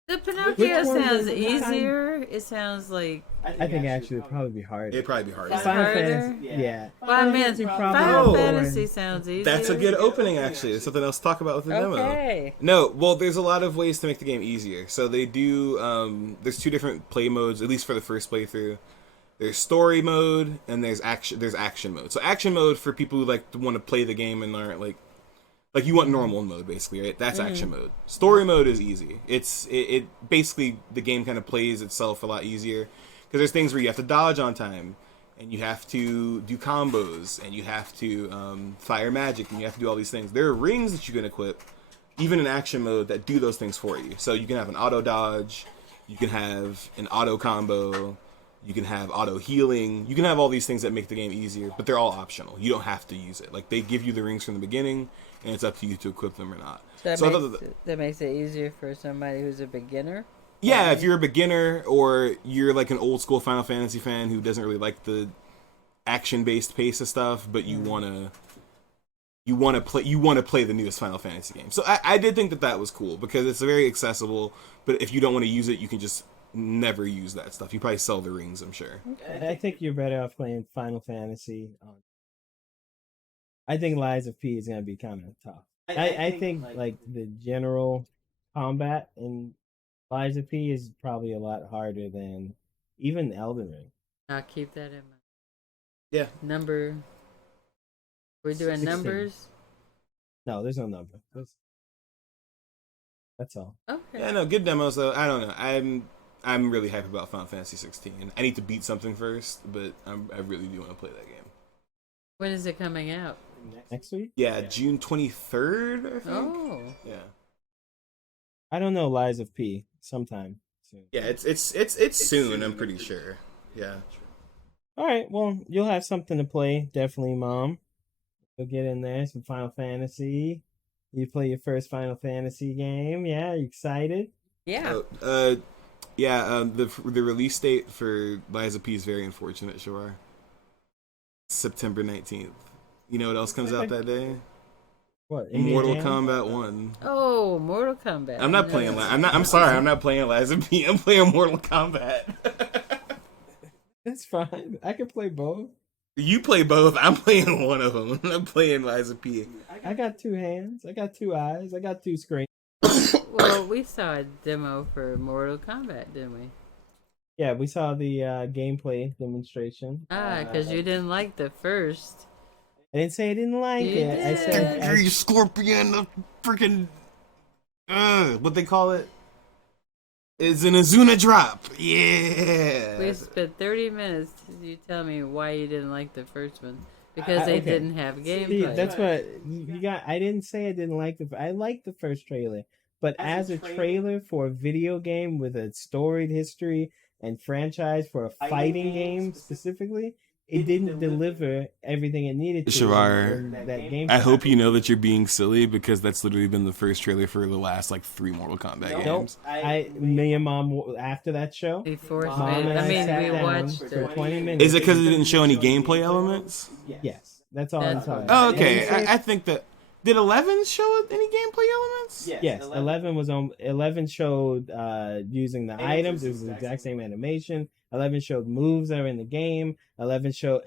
The Pinocchio Which one sounds does- easier. It sounds like. I think actually it'd probably be harder. It'd probably be hard. It's Final harder? Fantasy, yeah. Well, I mean, Final Oh. Fantasy sounds easier. That's a good opening, actually. There's something else to talk about with the demo. Okay. No, well, there's a lot of ways to make the game easier. So they do, there's 2 different play modes, at least for the first playthrough. There's story mode, and there's action mode. So action mode for people who like to want to play the game and learn, like you want normal mode, basically, right? That's action mode. Story mode is easy. It basically, the game kind of plays itself a lot easier. Because there's things where you have to dodge on time, and you have to do combos, and you have to fire magic, and you have to do all these things. There are rings that you can equip, even in action mode, that do those things for you. So you can have an auto dodge, you can have an auto combo, you can have auto healing, you can have all these things that make the game easier, but they're all optional. You don't have to use it. Like, they give you the rings from the beginning, and it's up to you to equip them or not. That makes it easier for somebody who's a beginner? Yeah, if you're a beginner or you're like an old school Final Fantasy fan who doesn't really like the action-based pace of stuff, but you wanna play the newest Final Fantasy game. So I did think that was cool because it's very accessible. But if you don't want to use it, you can just never use that stuff. You probably sell the rings, I'm sure. I think you're better off playing Final Fantasy. I think Lies of P is gonna be kind of tough. I think like the general combat in Lies of P is probably a lot harder than even Elden Ring. I'll keep that in mind. Yeah. Number. We're doing 16. numbers? No, there's no number. That's all. Okay. Yeah, no, good demos though. I don't know. I'm really hyped about Final Fantasy 16. I need to beat something first, but I really do want to play that game. When is it coming out? Next week? Yeah, June 23rd, I think. Oh. Yeah. I don't know. Lies of P. Sometime soon. Yeah, it's soon. I'm pretty sure. Yeah. All right. Well, you'll have something to play. Definitely, Mom. You'll get in there. Some Final Fantasy. You play your first Final Fantasy game. Yeah. You excited? Yeah. The release date for Lies of P is very unfortunate, Shawar. September 19th. You know what else comes out that day? What? Mortal Kombat 1. Oh, Mortal Kombat. I'm not playing. I'm sorry. I'm not playing Lies of P. I'm playing Mortal Kombat. That's fine. I can play both. You play both. I'm playing one of them. I'm playing Lies of P. I got two hands. I got two eyes. I got two screens. Well, we saw a demo for Mortal Kombat, didn't we? Yeah, we saw the gameplay demonstration. Because you didn't like the first. I didn't say I didn't like You it. I said Angry Scorpion, the freaking what they call it? Is an Azuna drop. Yeah. We spent 30 minutes to you tell me why you didn't like the first one. Because they okay. didn't have gameplay. See, that's what you got. I didn't say I didn't like I liked the first trailer, but as a trailer for a video game with a storied history and franchise for a fighting game specifically, it didn't deliver everything it needed to. Shavar, in that game. I hope you know that you're being silly because that's literally been the first trailer for the last like 3 Mortal Kombat games. Me and Mom after that show. Before Mom and I sat we down watched for it. 20 minutes. Is it because it didn't show any gameplay elements? Yes, that's all I'm That's talking why. about. Oh, okay. It didn't say- I think that did 11 show any gameplay elements? Yes, 11 was on. 11 showed using the items. It was the exact same animation. 11 showed moves that are in the game. 11 showed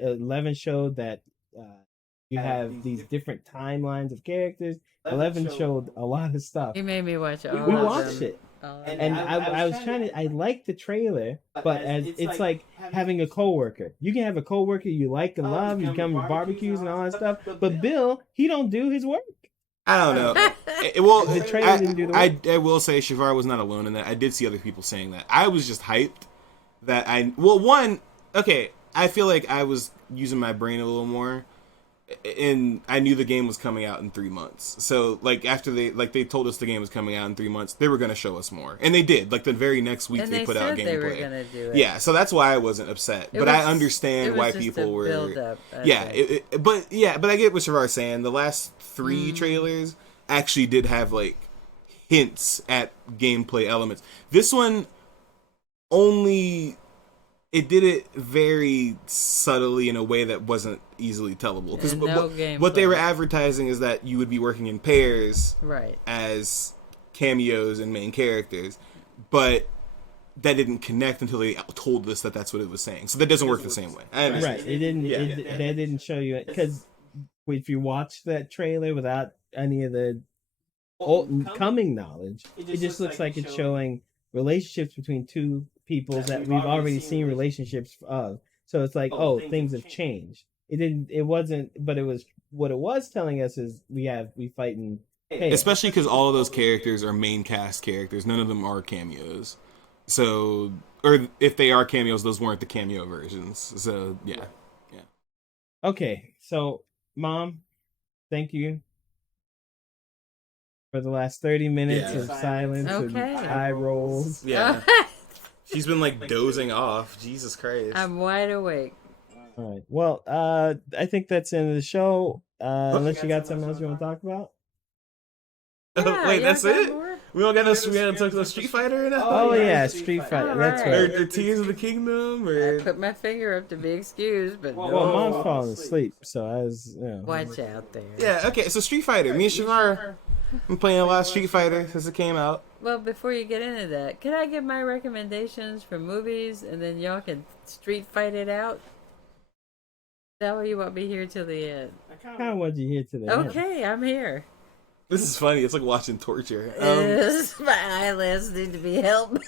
that you have these different timelines of characters. 11 showed a lot of stuff. He made me watch all We of watched them. it, and I was trying to. I liked the trailer, but as it's like having a coworker. You can have a coworker you like and love. You come with barbecues and all that stuff. But Bill, he don't do his work. I don't know. Well, The trailer didn't do the work. I will say Shavar was not alone in that. I did see other people saying that. I was just hyped that I feel like I was using my brain a little more, and I knew the game was coming out in 3 months. So like after they told us the game was coming out in 3 months, they were gonna show us more, and they did. Like the very next week And they put out said gameplay. they were gonna do it. Yeah, so that's why I wasn't upset. But I understand why people were. Build-up, Yeah, but I get what Shavar's saying. The last 3 trailers actually did have like hints at gameplay elements. This one it did it very subtly in a way that wasn't easily tellable. Because what they were advertising is that you would be working in pairs, right, as cameos and main characters, but that didn't connect until they told us that that's what it was saying. So that doesn't work the same way. I understand. Right. It didn't. They didn't show you it because if you watch that trailer without any of the coming knowledge, it just looks like it's showing relationships between two people that we've already seen relationships of. So it's like, oh, things have changed. It wasn't, but it was, what it was telling us is we fighting chaos. Especially because all of those characters are main cast characters. None of them are cameos. So, or if they are cameos, those weren't the cameo versions. So, yeah. Okay, so, Mom, thank you for the last 30 minutes of silence and eye rolls. Yeah. She's been like dozing off. Jesus Christ. I'm wide awake. All right. Well, I think that's the end of the show. Unless you got something else you want to talk about. Wait, that's it? We don't got we gotta talk about Street Fighter now? Oh yeah, Street Fighter. That's right. Or Tears of the Kingdom. Or... I put my finger up to be excused, but well, Mom's falling asleep, so I was. Watch out there. Yeah. Okay. So Street Fighter. Me and Shavar, I'm playing a lot of Street Fighter since it came out. Well, before you get into that, can I give my recommendations for movies, and then y'all can street fight it out? Is that why you want me here till the end? I kind of want you here to the end. Okay, I'm here. This is funny. It's like watching torture. Yes, my eyelids need to be helped.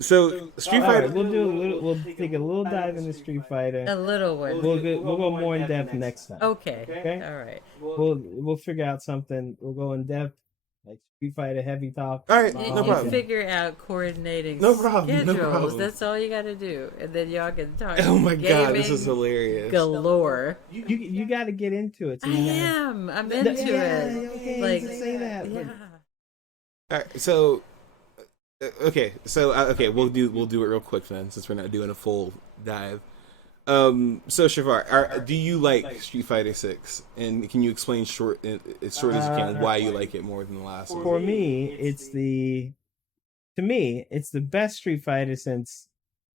So Street Fighter. Right, we'll take a little dive into Street Fighter. A little one. We'll go more in depth next time. Okay. Okay. All right. We'll figure out something. We'll go in depth like Street Fighter heavy talk. All right, You, no you problem. figure out coordinating No problem, no schedules. problem. That's all you got to do, and then y'all can talk. Oh my god, this gaming is hilarious. galore. You got to get into it. So I you have- am. I'm into it. Okay, Like, say that. yeah. All right, so okay, we'll do it real quick then, since we're not doing a full dive. So Shavar, do you like Street Fighter 6? And can you explain as short as you can why you like it more than the last one? For me, it's the best Street Fighter since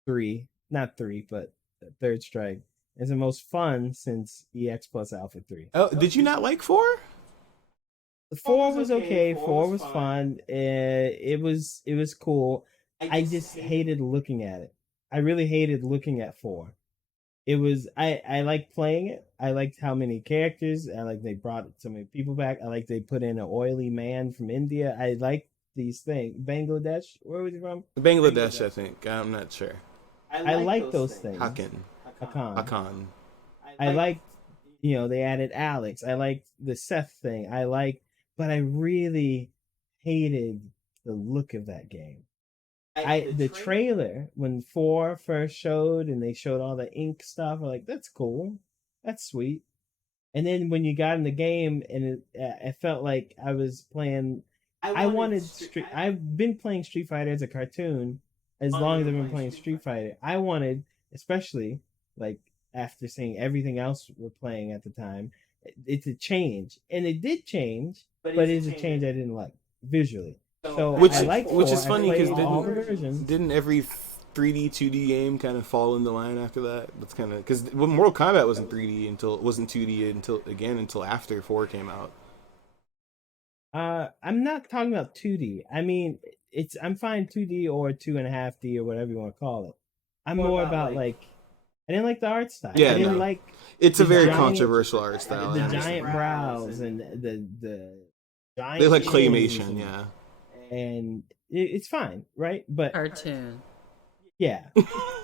3, not 3, but Third Strike. It's the most fun since EX plus Alpha 3. Oh, did you not like 4? 4 was okay. 4 was fun. It was cool. I just hated looking at it. I really hated looking at 4. It was I liked playing it. I liked how many characters. I like they brought so many people back. I like they put in an oily man from India. I like these things. Bangladesh. Where was he from? Bangladesh, I think. I'm not sure. I like those things. Hakan. I liked, they added Alex. I liked the Seth thing. But I really hated the look of that game. The trailer when 4 first showed and they showed all the ink stuff, I'm like, that's cool, that's sweet. And then when you got in the game and it felt like I was playing. I've been playing Street Fighter as a cartoon as long as I've been playing Street Fighter. I wanted, especially like after seeing everything else we're playing at the time, it to change, and it did change, but it is a change I didn't like visually. So which is funny because didn't every 3D 2D game kind of fall into line after that? That's kind of because Mortal Kombat wasn't 3D wasn't 2D until after 4 came out. I'm not talking about 2D. I mean, I'm fine 2D or 2.5D or whatever you want to call it. I'm more about like I didn't like the art style. Yeah, I didn't like. It's a very controversial art style. The giant brows and the giant. They like claymation, yeah. And it's fine, right? But Cartoon. Yeah,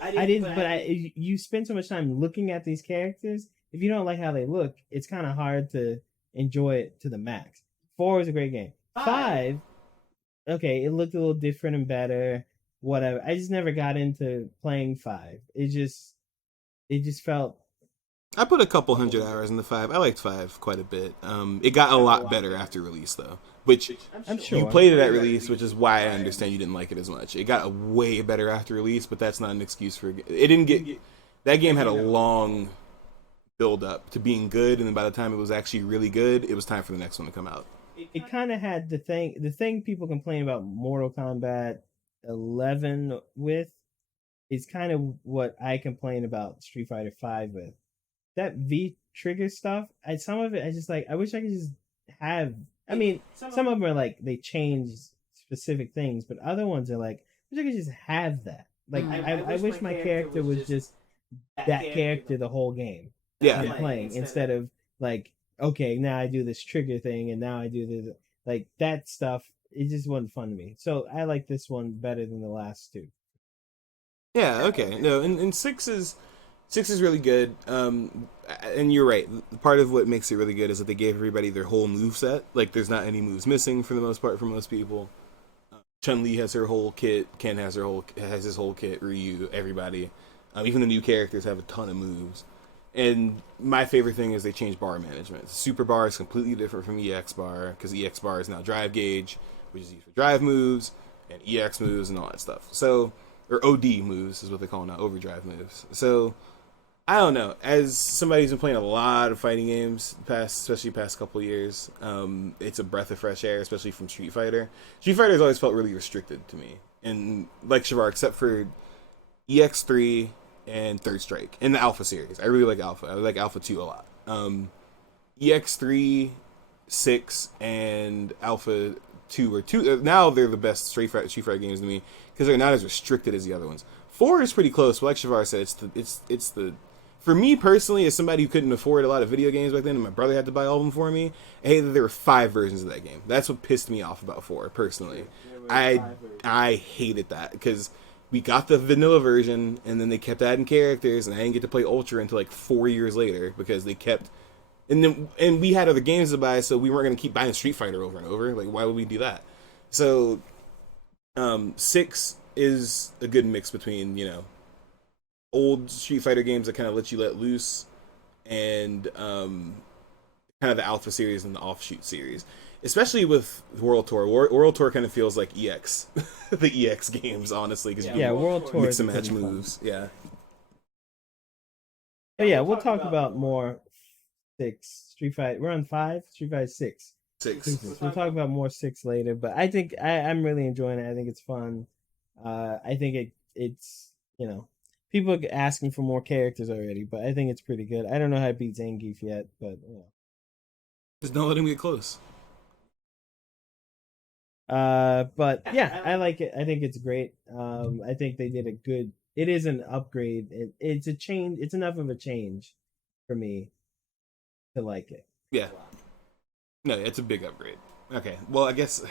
I didn't. But you spend so much time looking at these characters. If you don't like how they look, it's kind of hard to enjoy it to the max. 4 was a great game. 5, okay, it looked a little different and better. Whatever. I just never got into playing 5. It just felt. I put a couple hundred hours into 5. I liked 5 quite a bit. It got a lot better after release, though. Which I'm sure you played it at release, which is why I understand you didn't like it as much. It got way better after release, but that's not an excuse for it. It didn't get. That game had a long build up to being good, and then by the time it was actually really good, it was time for the next one to come out. It kind of had the thing people complain about Mortal Kombat 11 with is kind of what I complain about Street Fighter 5 with. That V trigger stuff, some of it I just like. I wish I could just have. I mean, some of them are like they change specific things, but other ones are like, I wish I could just have that. Like, I wish my character was just that character the whole game. Yeah, I'm playing instead of like, okay, now I do this trigger thing, and now I do this like that stuff. It just wasn't fun to me. So I like this one better than the last 2. Yeah. Okay. No, and 6 is really good. And you're right. Part of what makes it really good is that they gave everybody their whole move set. Like, there's not any moves missing for the most part for most people. Chun-Li has her whole kit. Ken has his whole kit. Ryu, everybody. Even the new characters have a ton of moves. And my favorite thing is they changed bar management. Super bar is completely different from EX bar because EX bar is now drive gauge, which is used for drive moves and EX moves and all that stuff. So, or OD moves is what they call now, overdrive moves. So, I don't know. As somebody who's been playing a lot of fighting games, especially past couple of years, it's a breath of fresh air, especially from Street Fighter. Street Fighter has always felt really restricted to me, and like Shavar, except for EX3 and Third Strike and the Alpha series. I really like Alpha. I like Alpha 2 a lot. EX3, 6, and Alpha 2 are two. Now they're the best Street Fighter games to me because they're not as restricted as the other ones. 4 is pretty close, but like Shavar said, it's the for me personally, as somebody who couldn't afford a lot of video games back then, and my brother had to buy all of them for me, I hated that there were 5 versions of that game. That's what pissed me off about 4, personally. I hated that, because we got the vanilla version, and then they kept adding characters, and I didn't get to play Ultra until like 4 years later, because they kept and we had other games to buy, so we weren't gonna keep buying Street Fighter over and over. Like, why would we do that? So, 6 is a good mix between old Street Fighter games that kind of let loose, and kind of the Alpha series and the Offshoot series. Especially with World Tour. World Tour kind of feels like EX, the EX games, honestly, because World Tour mix and match moves. Fun. Yeah. But yeah, we'll talk about more 6 Street Fighter. We're on 5 Street Fighter 6. 6. We'll talk about more 6 later. But I think I'm really enjoying it. I think it's fun. I think it's people are asking for more characters already, but I think it's pretty good. I don't know how to beat Zangief yet, but Just don't let him get close. But yeah, I like it. I think it's great. I think they did a good. It is an upgrade. It's a change. It's enough of a change for me to like it. Yeah. No, it's a big upgrade. Okay. Well, I guess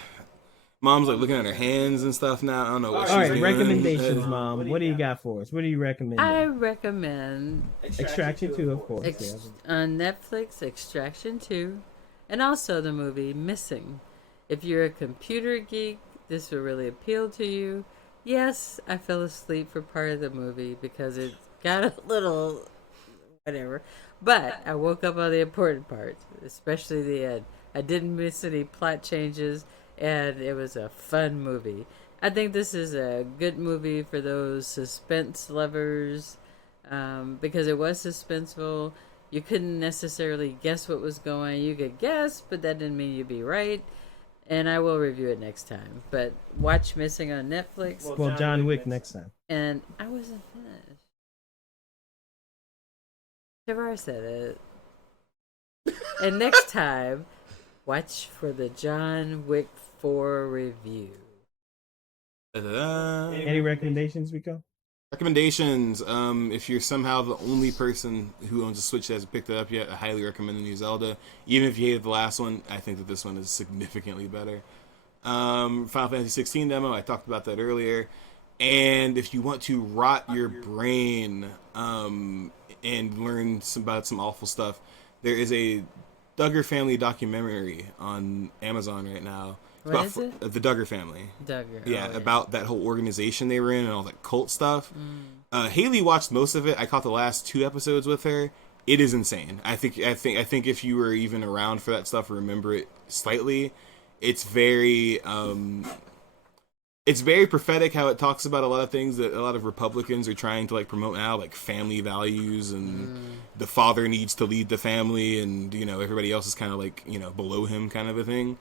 Mom's like looking at her hands and stuff now. I don't know what she's doing. All right, recommendations, Mom. What do you got for us? What do you recommend? I recommend Extraction 2, of course. On Netflix, Extraction 2, and also the movie Missing. If you're a computer geek, this will really appeal to you. Yes, I fell asleep for part of the movie because it got a little whatever. But I woke up on the important parts, especially the end. I didn't miss any plot changes, and it was a fun movie. I think this is a good movie for those suspense lovers, because it was suspenseful. You couldn't necessarily guess what was going. You could guess, but that didn't mean you'd be right. And I will review it next time. But watch Missing on Netflix. Well, John Wick next time. And I wasn't finished. Shavar said it. And next time, watch for the John Wick 4 review. Any recommendations, Biko? Recommendations. If you're somehow the only person who owns a Switch that hasn't picked it up yet, I highly recommend the new Zelda. Even if you hated the last one, I think that this one is significantly better. Final Fantasy 16 demo, I talked about that earlier. And if you want to rot your brain and learn about some awful stuff, there is a Duggar family documentary on Amazon right now. What is it? The Duggar family. Duggar. Yeah, about that whole organization they were in and all that cult stuff. Haley watched most of it. I caught the last 2 episodes with her. It is insane. I think if you were even around for that stuff or remember it slightly, it's very prophetic how it talks about a lot of things that a lot of Republicans are trying to like promote now, like family values and the father needs to lead the family, and everybody else is kind of like below him, kind of a thing.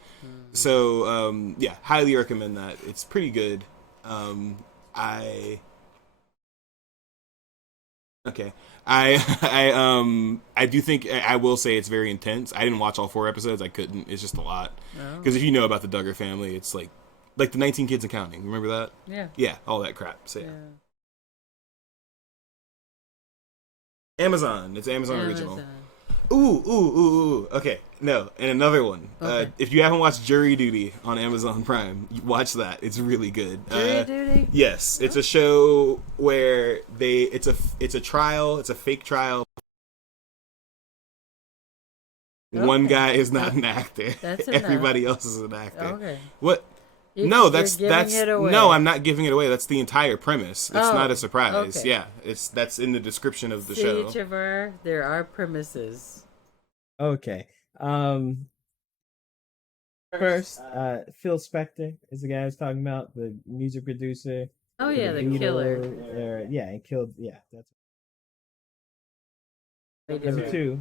So yeah, highly recommend that. It's pretty good. I do think I will say it's very intense. I didn't watch all 4 episodes. I couldn't. It's just a lot. Because if you know about the Duggar family, it's like the 19 Kids and Counting. Remember that? Yeah. Yeah, all that crap. So yeah. Amazon. It's Amazon original. Ooh. Okay. No, and another one. Okay. If you haven't watched Jury Duty on Amazon Prime, watch that. It's really good. Jury Duty? Yes, it's a show where it's a trial. It's a fake trial. Okay. One guy is not an actor. That's Everybody else is an actor. Okay. What? That's no, I'm not giving it away. That's the entire premise. It's not a surprise. Okay. Yeah, that's in the description of the show. Trevor, there are premises. Okay. First, Phil Spector is the guy I was talking about, the music producer. Oh yeah, the killer. He killed. Yeah, that's. Number 2,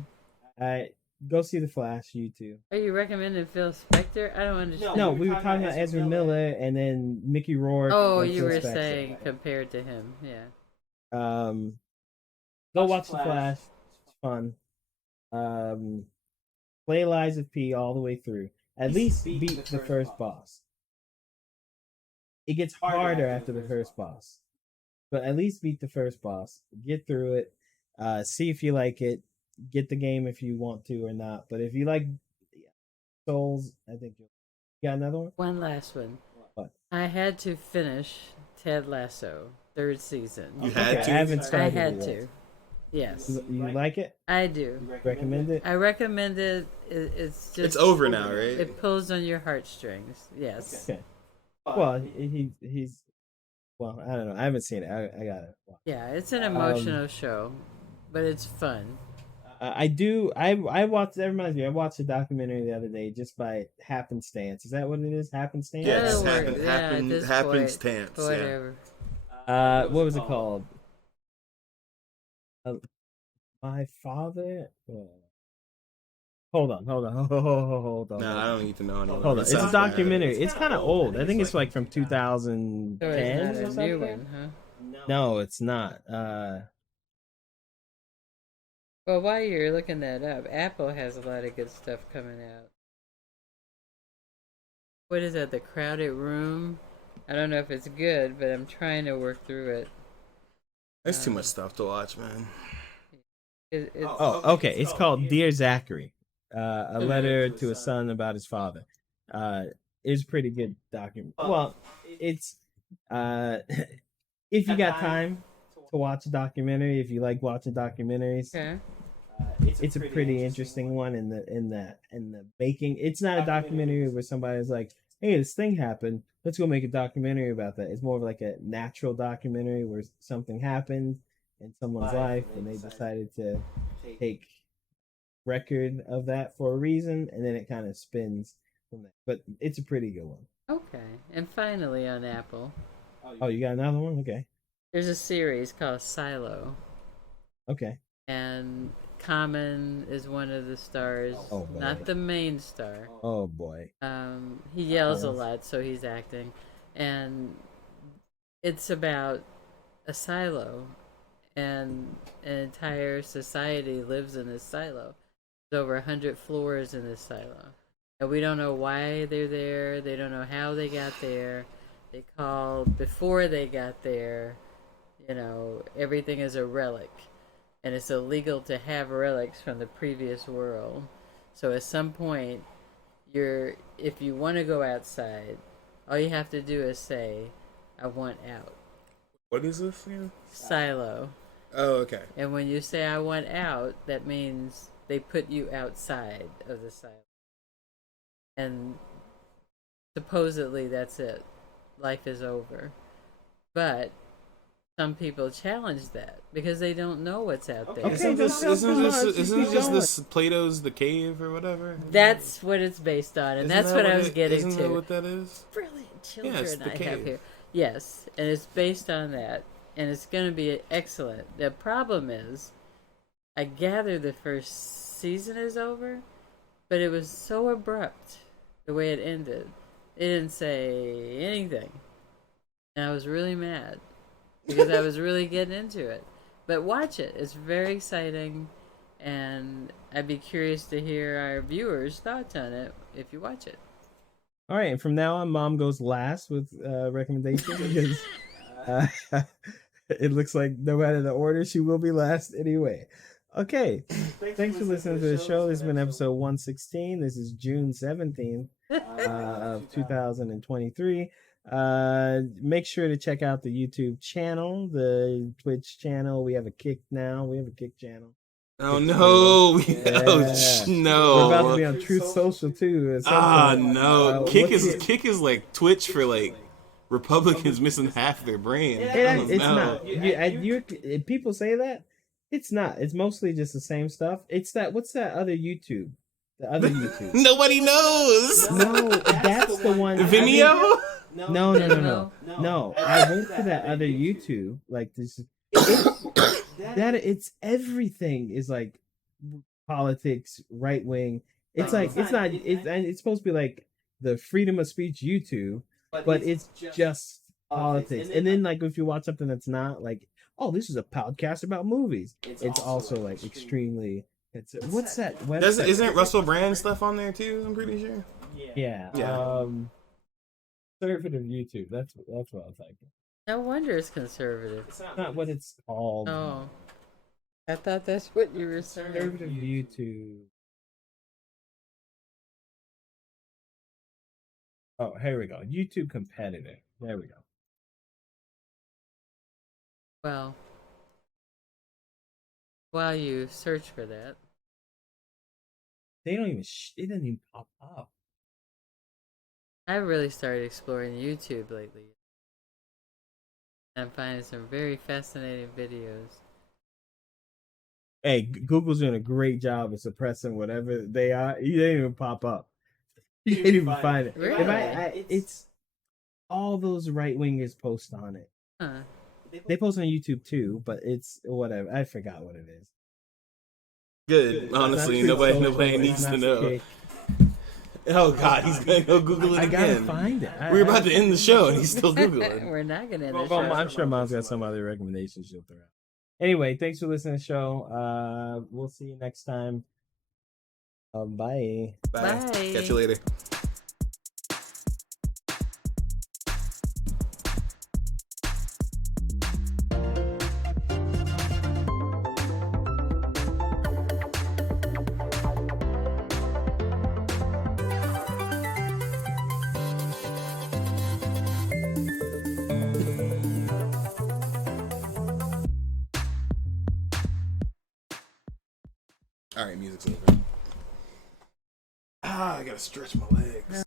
go see The Flash, you too. Are you recommending Phil Spector? I don't understand. No, we were talking about Ezra Miller and then Mickey Rourke. Oh, you were saying compared to him, yeah. Go watch The Flash. It's fun. Play Lies of P all the way through. At least beat the first boss. It gets harder after the first boss, but at least beat the first boss. Get through it. See if you like it. Get the game if you want to or not. But if you like Souls, I think you got another one. One last one. What? I had to finish Ted Lasso 3rd season. You had to. I haven't started. I had to. Yes, You like it? I do. Recommend it? I recommend it. It's just It's over now, right? It pulls on your heartstrings. Yes. Okay. Well, he's well. I don't know. I haven't seen it. I got it. Yeah, it's an emotional show, but it's fun. I do. I watched. That reminds me. I watched a documentary the other day just by happenstance. Is that what it is? Happenstance. Yeah, it's That'll work. At this point, happenstance. Yeah. whatever. What was it called? My father. Hold on. Hold on. No, I don't need to know anymore. Hold on. It's a documentary. It's kind of old. I think it's like from 2010 So it's not or a something. new one, huh? No, it's not. Well, while you're looking that up, Apple has a lot of good stuff coming out. What is that? The Crowded Room? I don't know if it's good, but I'm trying to work through it. There's too much stuff to watch, man. It's Okay. It's called Dear Zachary, a letter to a son about his father. It's pretty good document. Well, it's if you got time to watch a documentary, if you like watching documentaries, okay. It's a pretty interesting one in the making. It's not a documentary where somebody's like, "Hey, this thing happened. Let's go make a documentary about that." It's more of like a natural documentary where something happened in someone's life and they decided to take record of that for a reason, and then it kind of spins from that. But it's a pretty good one. Okay. And finally on Apple, Oh, you got another one? Okay. there's a series called Silo. Okay. And Common is one of the stars, Oh, boy. not the main star. Oh boy. He yells a lot, so he's acting, and it's about a silo, and an entire society lives in this silo. There's over 100 floors in this silo, and we don't know why they're there. They don't know how they got there. They called before they got there. You know, everything is a relic, and it's illegal to have relics from the previous world. So at some point, if you want to go outside, all you have to do is say, "I want out." What is this again? Silo. Oh, okay. And when you say "I want out," that means they put you outside of the silo. And supposedly that's it. Life is over. But some people challenge that because they don't know what's out there. Okay. Isn't this Keep going. this Plato's The Cave or whatever? That's what it's based on, and Isn't that's that what I was getting isn't to. that what that is? Brilliant children Yeah, it's The I have Cave. here. Yes, and it's based on that, and it's going to be excellent. The problem is, I gather the first season is over, but it was so abrupt the way it ended. It didn't say anything, and I was really mad because I was really getting into it. But watch it; it's very exciting, and I'd be curious to hear our viewers' thoughts on it if you watch it. All right, and from now on, Mom goes last with recommendations because it looks like no matter the order, she will be last anyway. Okay, thanks for listening to the show. This has been episode 116. This is June 17th of 2023. Make sure to check out the YouTube channel, the Twitch channel. We have a Kick now. We have a Kick channel. Oh no! Yeah. Oh no! We're about to be on Truth Social too. at some point. No! What's Kick is like Twitch for like Republicans missing half their brain. It's not. People say that. It's not. It's mostly just the same stuff. It's that. What's that other YouTube? The other YouTube. Nobody knows. No, that's the one. Vimeo. No. I went to that other YouTube. Like this. It's everything is like politics, right wing. It's like it's supposed to be like the freedom of speech YouTube, but it's just politics. And then like if you watch something that's not like, oh, this is a podcast about movies, it's also like extremely. It's what's that website? Isn't Russell Brand stuff on there too? I'm pretty sure. Yeah. Conservative YouTube. That's what I was like. No wonder it's conservative. It's not what it's called. Oh, I thought that's what you were saying. Conservative YouTube. Oh, here we go. YouTube competitor. There we go. Well, while you search for that. They don't even. It doesn't even pop up. I really started exploring YouTube lately. I'm finding some very fascinating videos. Hey, Google's doing a great job of suppressing whatever they are. You didn't even pop up. You can't even find it. Really? It's all those right wingers post on it. Huh. They post on YouTube too, but it's whatever. I forgot what it is. Good. Honestly, nobody needs to know. Oh God, he's gonna go Google it I gotta again. Find it. We're about to end the show, and he's still Googling. We're not gonna end the Well, show. I'm sure Mom's got some other recommendations she'll throw out. Anyway, thanks for listening to the show. We'll see you next time. Bye. Bye. Catch you later. All right, music's over. I gotta stretch my legs.